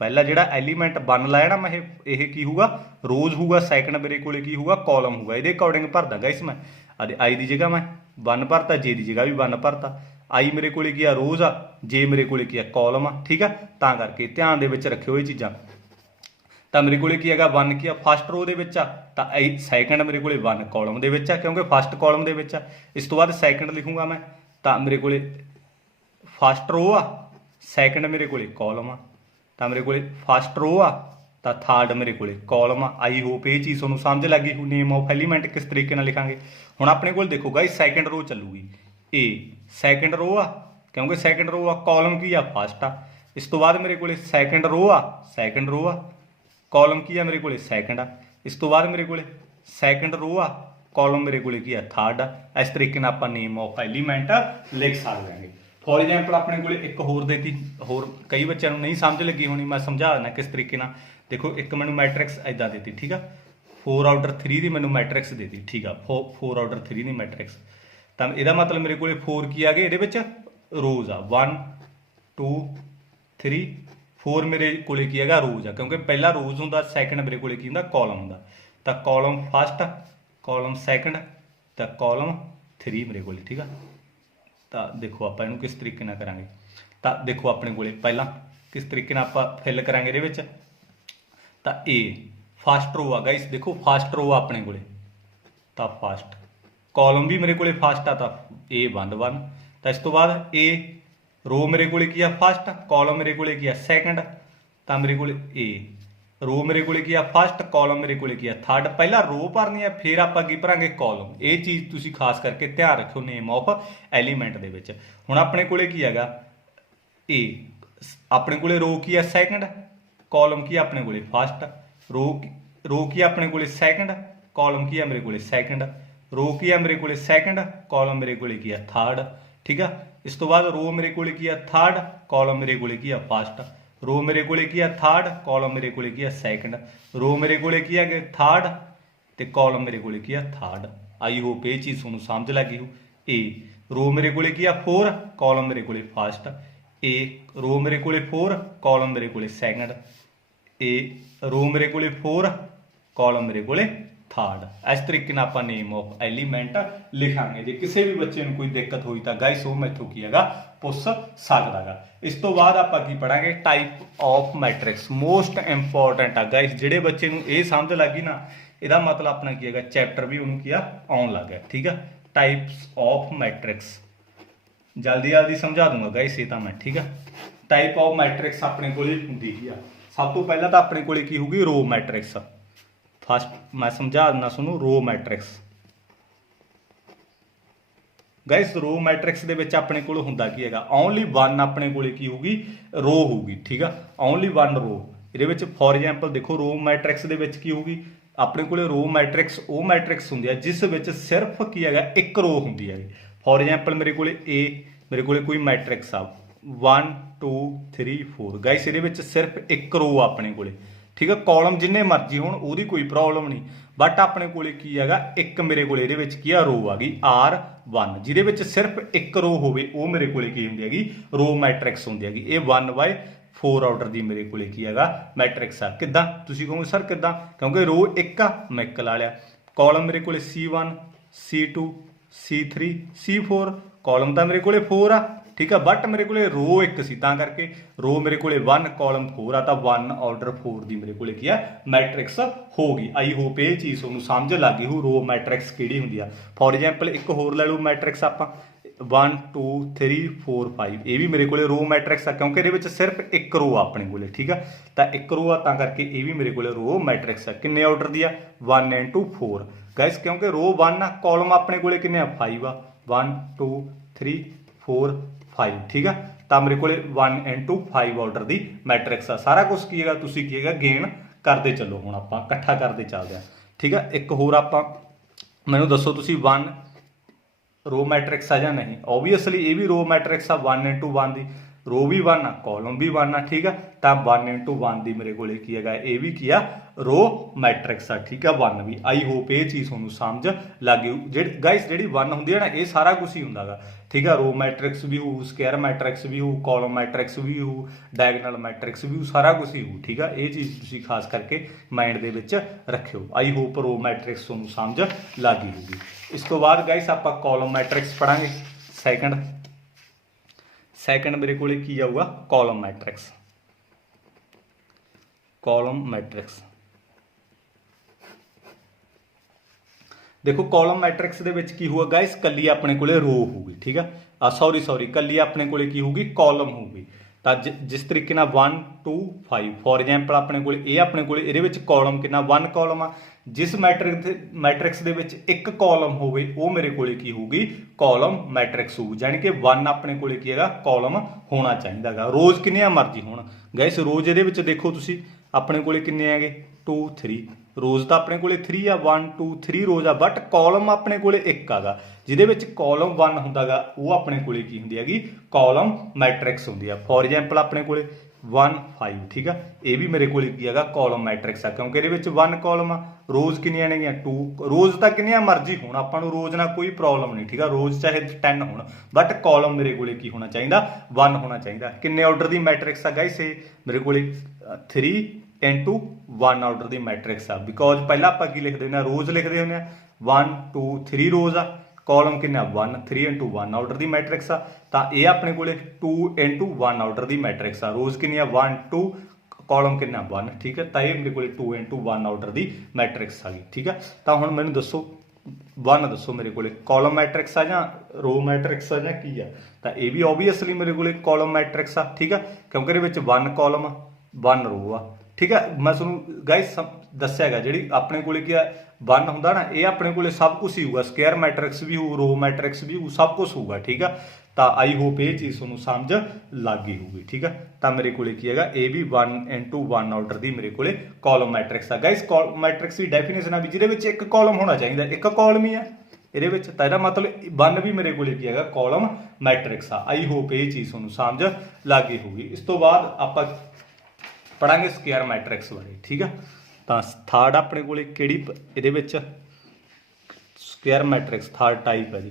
ਪਹਿਲਾ ਜਿਹੜਾ ਐਲੀਮੈਂਟ 1 ਲਾਇਆ ਨਾ ਮੈਂ, ਇਹ ਕੀ ਹੋਊਗਾ, ਰੋਜ਼ ਹੋਊਗਾ, ਸੈਕਿੰਡ ਮੇਰੇ ਕੋਲੇ ਕੀ ਹੋਊਗਾ, ਕਾਲਮ ਹੋਊਗਾ। ਇਹਦੇ ਅਕੋਰਡਿੰਗ ਭਰਦਾ ਗਾਇਸ ਮੈਂ, I ਦੀ ਜਗ੍ਹਾ ਮੈਂ 1 ਭਰਤਾ, J ਦੀ ਜਗ੍ਹਾ ਵੀ 1 ਭਰਤਾ। I ਮੇਰੇ ਕੋਲੇ ਕੀ ਆ, ਰੋਜ਼ ਆ, J ਮੇਰੇ ਕੋਲੇ ਕੀ ਆ, ਕਾਲਮ ਆ, ਠੀਕ ਆ। ਤਾਂ ਕਰਕੇ ਧਿਆਨ ਦੇ ਵਿੱਚ ਰੱਖਿਓ ਇਹ ਚੀਜ਼ਾਂ। ਤਾਂ ਮੇਰੇ ਕੋਲੇ ਕੀ ਹੈਗਾ, 1 ਕੀ ਆ, ਫਸਟ ਰੋ ਦੇ ਵਿੱਚ ਆ, ਤਾਂ ਸੈਕਿੰਡ ਮੇਰੇ ਕੋਲੇ 1 ਕਾਲਮ ਦੇ ਵਿੱਚ ਆ, ਕਿਉਂਕਿ ਫਸਟ ਕਾਲਮ ਦੇ ਵਿੱਚ ਆ। ਇਸ ਤੋਂ ਬਾਅਦ ਸੈਕਿੰਡ ਲਿਖੂੰਗਾ ਮੈਂ, ਤਾਂ ਮੇਰੇ ਕੋਲੇ ਫਸਟ ਰੋ ਆ, ਸੈਕਿੰਡ ਮੇਰੇ ਕੋਲੇ ਕਾਲਮ ਆ, ਤਾਂ ਮੇਰੇ ਕੋਲੇ ਫਸਟ ਰੋ ਆ, ਤਾਂ ਥਰਡ ਮੇਰੇ ਕੋਲੇ ਕਾਲਮ ਆ। ਆਈ ਹੋਪ ਇਹ ਚੀਜ਼ ਤੁਹਾਨੂੰ ਸਮਝ ਲੱਗੀ ਹੋ, ਨੇਮ ਆਫ ਐਲੀਮੈਂਟ ਕਿਸ ਤਰੀਕੇ ਨਾਲ ਲਿਖਾਂਗੇ। ਹੁਣ ਆਪਣੇ ਕੋਲ ਦੇਖੋ ਗਾਇਸ, ਸੈਕਿੰਡ ਰੋ ਚੱਲੂਗੀ, A ਸੈਕਿੰਡ ਰੋ ਆ, ਕਿਉਂਕਿ ਸੈਕਿੰਡ ਰੋ ਆ, ਕਾਲਮ ਕੀ ਆ, ਫਸਟ ਆ। ਇਸ ਤੋਂ ਬਾਅਦ ਮੇਰੇ ਕੋਲੇ ਸੈਕਿੰਡ ਰੋ ਆ, ਸੈਕਿੰਡ ਰੋ ਆ, ਕਾਲਮ ਕੀ ਆ ਮੇਰੇ ਕੋਲੇ, ਸੈਕਿੰਡ ਆ। ਇਸ ਤੋਂ ਬਾਅਦ ਮੇਰੇ ਕੋਲੇ ਸੈਕਿੰਡ ਰੋ ਆ, ਕਾਲਮ ਮੇਰੇ ਕੋਲੇ ਕੀ ਆ, ਥਰਡ ਆ। ਇਸ ਤਰੀਕੇ ਨਾਲ ਆਪਾਂ ਨੇਮ ਆਫ ਐਲੀਮੈਂਟ ਲਿਖ ਸਕਦੇ ਹਾਂਗੇ। ਫੋਰ ਐਗਜ਼ਾਮਪਲ ਆਪਣੇ ਕੋਲੇ ਇੱਕ ਹੋਰ ਦੇਤੀ, ਹੋਰ ਕਈ ਬੱਚਿਆਂ ਨੂੰ ਨਹੀਂ ਸਮਝ ਲੱਗੀ ਹੋਣੀ, ਮੈਂ ਸਮਝਾ ਦਿੰਦਾ ਕਿਸ ਤਰੀਕੇ ਨਾਲ। ਦੇਖੋ ਇੱਕ ਮੈਨੂੰ ਮੈਟ੍ਰਿਕਸ ਇੱਦਾਂ ਦੇਤੀ, ਠੀਕ ਆ, 4 ਆਰਡਰ 3 ਦੀ ਮੈਨੂੰ ਮੈਟ੍ਰਿਕਸ ਦੇਤੀ, ਠੀਕ ਆ, 4 ਆਰਡਰ 3 ਦੀ ਮੈਟ੍ਰਿਕਸ। ਤਾਂ ਇਹਦਾ ਮਤਲਬ ਮੇਰੇ ਕੋਲੇ 4 ਕੀ ਆ ਗਏ, ਇਹਦੇ ਵਿੱਚ ਰੋਜ਼ ਆ, 1 2 3 फोर मेरे कोले की हैगा रोज आ, क्योंकि पहला रोज होंदा, सैकंड मेरे कोले की होंदा कॉलम होंदा। तो कॉलम फस्ट, कॉलम सैकंड, तो कॉलम 3 मेरे कोले, ठीक है। तो देखो आप इहनूं किस तरीके नाल करांगे। तो देखो अपने कोले पहला किस तरीके नाल आपां फिल करांगे इहदे विच। तो ए फस्ट रो आ गाइस, देखो फस्ट रो आ अपने कोले, तो फस्ट कॉलम भी मेरे कोले फस्ट आ, तो ए 1 1। तो इस तो बाद ए रो मेरे कोले की आ फस्ट, कॉलम मेरे कोले की आ सैकंड, तो मेरे कोले ए रो मेरे कोले की आ फस्ट, कॉलम मेरे कोले की आ थर्ड। पहला रो भरनी है, फिर आपां की भरांगे कॉलम। ये चीज़ तुसीं खास करके ध्यान रखियो नेम ऑफ एलीमेंट दे विच। हुण अपने कोले की हैगा ए, अपने कोले रो की है सैकंड, कॉलम की अपने कोले फस्ट, रो की अपने कोले सैकंड, कॉलम की है मेरे कोले सैकंड, रो की है मेरे कोले सैकंड, कॉलम मेरे कोले की है थर्ड, ठीक है। इस तो बाद रो मेरे कोले की है थर्ड, कॉलम मेरे कोले की है फस्ट, रो मेरे कोले की है थर्ड, कॉलम मेरे कोले की है सैकंड, रो मेरे कोले की है थर्ड, तो कॉलम मेरे कोले की है थर्ड। आई होप ये चीज़ तुहानूं समझ लगी हो। ए रो मेरे कोले की है 4, कॉलम मेरे कोले फस्ट, ए रो मेरे कोले 4, कॉलम मेरे कोले सैकंड, ए रो मेरे कोले 4, कॉलम मेरे कोले थर्ड। इस तरीके नाल आपां नेम ऑफ एलीमेंट लिखांगे। जे किसी भी बच्चे नूं कोई दिक्कत होई तां गाइस वो मैथों की हैगा पुछ सकदा गा। इस तो बाद आपां की पढ़ांगे type of matrix. Most important आ गाइस, जिहड़े बच्चे नूं ये समझ लगी ना, इहदा मतलब अपना की हैगा चैप्टर भी उन्होंने किया आउण लग गया, ठीक है। टाइप्स ऑफ मैट्रिक्स जल्दी जल्दी समझा दूंगा गाइस ये तो मैं, ठीक है। टाइप ऑफ मैट्रिक्स अपने को हुंदी ही आ। सब तो पहला तो अपने को की होगी रो मैट्रिक्स। फस्ट मैं समझा दिना सुनो row matrix. Guys row matrix दे विच अपने कोल हुंदा की हैगा ओनली 1 अपने कोल की होगी रो होगी, ठीक है। ओनली 1 रो इहदे विच फॉर एग्जांपल देखो रो मैट्रिक्स दे विच की होगी अपने कोल रो मैट्रिक्स वो मैट्रिक्स हुंदी है जिस विच सिर्फ की हैगा एक रो हुंदी है। फॉर एग्जांपल मेरे को ए मेरे को कोई मैट्रिक्स आ 1 2 3 4 गाइस इहदे विच सिर्फ एक रो अपने कोल, ठीक है। कॉलम जिन्ने मर्जी होण ओहदी कोई प्रॉब्लम नहीं, बट अपने कोल की हैगा एक मेरे कोल इहदे विच की आ रो आ गई R1 जिहदे विच सिर्फ एक रो होवे वो मेरे कोल की हुंदी हैगी रो मैट्रिक्स हुंदी हैगी। ये 1/4 ऑर्डर की मेरे को की हैगा मैट्रिक्स आ। किदां तुसीं कहोगे सर किदां, क्योंकि रो एक आ मैं एक ला लिया। कॉलम मेरे को C1 C2 C3 C4 column तो मेरे को 4 आ, ठीक है, बट मेरे को रो एक सी तां करके रो मेरे को 1 कॉलम 4 आ, तो 1 ऑर्डर 4 की मेरे को की है मैट्रिक्स होगी। आई होप ये चीज़ तुहानूं समझ लग गई हो रो मैट्रिक्स किहड़ी हुंदी आ। फॉर एग्जांपल एक होर ले लो मैट्रिक्स आपां 1 2 3 4 5 ये भी मेरे को रो मैट्रिक्स आ, क्योंकि ये सिर्फ एक रो अपने को, ठीक है। तो एक रो आ तां करके ये भी मेरे को रो मैट्रिक्स आ। किन्ने ऑर्डर दी आ 1 into 4 गाइस, क्योंकि रो 1 आ कॉलम अपने को किन्ने आ 5 आ 1 2 3 4 5, ठीक है। तो मेरे को 1 into 5 ऑर्डर की मैट्रिक्स आ। सारा कुछ की है तुसीं की है गेन करते चलो, हुण आपां इकट्ठा करते चलते हैं, ठीक है। एक होर आपां मैनूं दसो तुसीं 1 रो मैट्रिक्स आ जां नहीं। ओबीअसली ये भी रो मैट्रिक्स आ 1 into 1 की, रो भी 1 आ कॉलम भी 1 आ, ठीक है। तो 1 into 1 की मेरे को की है ये भी किया रो मैट्रिक्स आ, ठीक है 1 भी। आई होप ये चीज़ तुहानूं समझ लग गई। गाइस जिहड़ी 1 हुंदी है ना ये सारा कुछ ही हुंदा गा, ठीक है। रो मैट्रिक्स भी हो, स्क्वायर मैट्रिक्स भी हो, कॉलम मैट्रिक्स भी हो, डायगोनल मैट्रिक्स भी हो, सारा कुछ ही हो, ठीक है। ये चीज़ तुसीं खास करके माइंड दे विच रखियो। आई होप रो मैट्रिक्स तुहानूं समझ लग गई होगी। इस तो बाद गाइस आपां कॉलम मैट्रिक्स पढ़ांगे। सैकंड मेरे को की आऊगा कॉलम मैट्रिक्स। कॉलम मैट्रिक्स देखो कॉलम मैट्रिक्स दे विच की होगा गाइस कल्ली अपने को रो होगी, ठीक है। सॉरी कल्ली अपने को की होगी कॉलम होगी। तो जिस तरीके 1 2 5 फॉर एग्जांपल अपने को ये अपने को इहदे विच कॉलम कितना 1 कॉलम आ। जिस मैट्रिक्स दे विच एक कॉलम होवे वो मेरे को की होगी कॉलम मैट्रिक्स होगी, यानी कि 1 अपने को की हैगा कॉलम होना चाहिए गा। रोज़ किन्नियां मर्जी होण गाइस, रोज़ इहदे विच देखो तुसीं अपने को किन्ने हैगे 2 3 रोज़ तो अपने को 3 आ 1 2 3 रोज़ आ, बट कॉलम अपने को एक आगा जिहदे विच कॉलम 1 हुंदा गा वो अपने को की हुंदी हैगी कॉलम मैट्रिक्स हुंदी आ। फॉर एग्जांपल अपने को 1 5 ਠੀਕ ਆ। ਇਹ ਵੀ ਮੇਰੇ ਕੋਲ ਕੀ ਹੈਗਾ ਕਾਲਮ ਮੈਟ੍ਰਿਕਸ ਆ, ਕਿਉਂਕਿ ਇਹਦੇ ਵਿੱਚ 1 ਕਾਲਮ ਆ। ਰੋਜ਼ ਕਿੰਨੀਆਂ ਨੇਗੀਆਂ 2, ਰੋਜ਼ ਤਾਂ ਕਿੰਨੀਆਂ ਮਰਜ਼ੀ ਹੋਣ, ਆਪਾਂ ਨੂੰ ਰੋਜ਼ ਨਾਲ ਕੋਈ ਪ੍ਰੋਬਲਮ ਨਹੀਂ ਠੀਕ ਆ, ਰੋਜ਼ ਚਾਹੇ 10 ਹੋਣ, ਬਟ ਕਾਲਮ ਮੇਰੇ ਕੋਲੇ ਕੀ ਹੋਣਾ ਚਾਹੀਦਾ 1 ਹੋਣਾ ਚਾਹੀਦਾ। ਕਿੰਨੇ ਆਰਡਰ ਦੀ ਮੈਟ੍ਰਿਕਸ ਆ ਗਾਇਸ ਇਹ ਮੇਰੇ ਕੋਲੇ 3 into 1 ਆਰਡਰ ਦੀ ਮੈਟ੍ਰਿਕਸ ਆ, ਬਿਕੋਜ਼ ਪਹਿਲਾਂ ਆਪਾਂ ਕੀ ਲਿਖਦੇ ਹੁੰਦੇ ਆ ਰੋਜ਼ ਲਿਖਦੇ ਹੁੰਦੇ ਆ 1 2 3 ਰੋਜ਼ ਆ। ਕਾਲਮ ਕਿੰਨਾ 1 3 into 1 ਆਰਡਰ ਦੀ ਮੈਟ੍ਰਿਕਸ ਆ, ਤਾਂ ਇਹ ਆਪਣੇ ਕੋਲੇ 2 into 1 ਆਰਡਰ ਦੀ ਮੈਟ੍ਰਿਕਸ ਆ। ਰੋਜ਼ ਕਿੰਨੀ ਆ 1 2, ਕਾਲਮ ਕਿੰਨਾ 1 ਠੀਕ ਹੈ, ਤਾਂ ਇਹ ਮੇਰੇ ਕੋਲੇ 2 into 1 ਆਰਡਰ ਦੀ ਮੈਟ੍ਰਿਕਸ ਆ ਗਈ ਠੀਕ ਹੈ। ਤਾਂ ਹੁਣ ਮੈਨੂੰ ਦੱਸੋ 1 ਦੱਸੋ ਮੇਰੇ ਕੋਲੇ ਕਾਲਮ ਮੈਟ੍ਰਿਕਸ ਆ ਜਾਂ ਰੋ ਮੈਟ੍ਰਿਕਸ ਆ ਜਾਂ ਕੀ ਆ, ਤਾਂ ਇਹ ਵੀ ਓਬਵੀਅਸਲੀ ਮੇਰੇ ਕੋਲੇ ਕਾਲਮ ਮੈਟ੍ਰਿਕਸ ਆ ਠੀਕ ਆ, ਕਿਉਂਕਿ ਇਹਦੇ ਵਿੱਚ 1 ਕਾਲਮ 1 ਰੋ ਆ ਠੀਕ ਹੈ। ਮੈਂ ਤੁਹਾਨੂੰ ਗਾਇਸ ਦੱਸਿਆ ਹੈਗਾ ਜਿਹੜੀ ਆਪਣੇ ਕੋਲੇ ਕੀ ਆ 1 ਹੁੰਦਾ ਨਾ, ਇਹ ਆਪਣੇ ਕੋਲੇ ਸਭ ਕੁਝ ਹੀ ਹੋਊਗਾ, ਸਕੁਅਰ ਮੈਟ੍ਰਿਕਸ ਵੀ ਹੋਊ, ਰੋ ਮੈਟ੍ਰਿਕਸ ਵੀ ਹੋਊ, ਸਭ ਕੁਝ ਹੋਊਗਾ ਠੀਕ ਆ। ਤਾਂ ਆਈ ਹੋਪ ਇਹ ਚੀਜ਼ ਤੁਹਾਨੂੰ ਸਮਝ ਲੱਗ ਗਈ ਹੋਊਗੀ ਠੀਕ ਆ। ਤਾਂ ਮੇਰੇ ਕੋਲੇ ਕੀ ਹੈਗਾ ਇਹ ਵੀ 1 into 1 ਆਰਡਰ ਦੀ ਮੇਰੇ ਕੋਲੇ ਕਾਲਮ ਮੈਟ੍ਰਿਕਸ ਆ। ਗਾਇਸ ਕਾਲਮ ਮੈਟ੍ਰਿਕਸ ਦੀ ਡੈਫੀਨੇਸ਼ਨ ਆ ਵੀ ਜਿਹਦੇ ਵਿੱਚ ਇੱਕ ਕਾਲਮ ਹੋਣਾ ਚਾਹੀਦਾ, ਇੱਕ ਕਾਲਮ ਹੀ ਆ ਇਹਦੇ ਵਿੱਚ, ਤਾਂ ਇਹਦਾ ਮਤਲਬ 1 ਵੀ ਮੇਰੇ ਕੋਲੇ ਕੀ ਹੈਗਾ ਕਾਲਮ ਮੈਟ੍ਰਿਕਸ ਆ। ਆਈ ਹੋਪ ਇਹ ਚੀਜ਼ ਤੁਹਾਨੂੰ ਸਮਝ ਲੱਗ ਗਈ ਹੋਊਗੀ। ਇਸ ਤੋਂ ਬਾਅਦ ਆਪਾਂ ਪੜਾਂਗੇ ਸਕੁਅਰ ਮੈਟ੍ਰਿਕਸ ਬਾਰੇ ਠੀਕ ਆ। ਤਾਂ ਥਰਡ ਆਪਣੇ ਕੋਲੇ ਕਿਹੜੀ ਇਹਦੇ ਵਿੱਚ ਸਕੁਅਰ ਮੈਟ੍ਰਿਕਸ ਥਰਡ ਟਾਈਪ ਹੈ ਜੀ,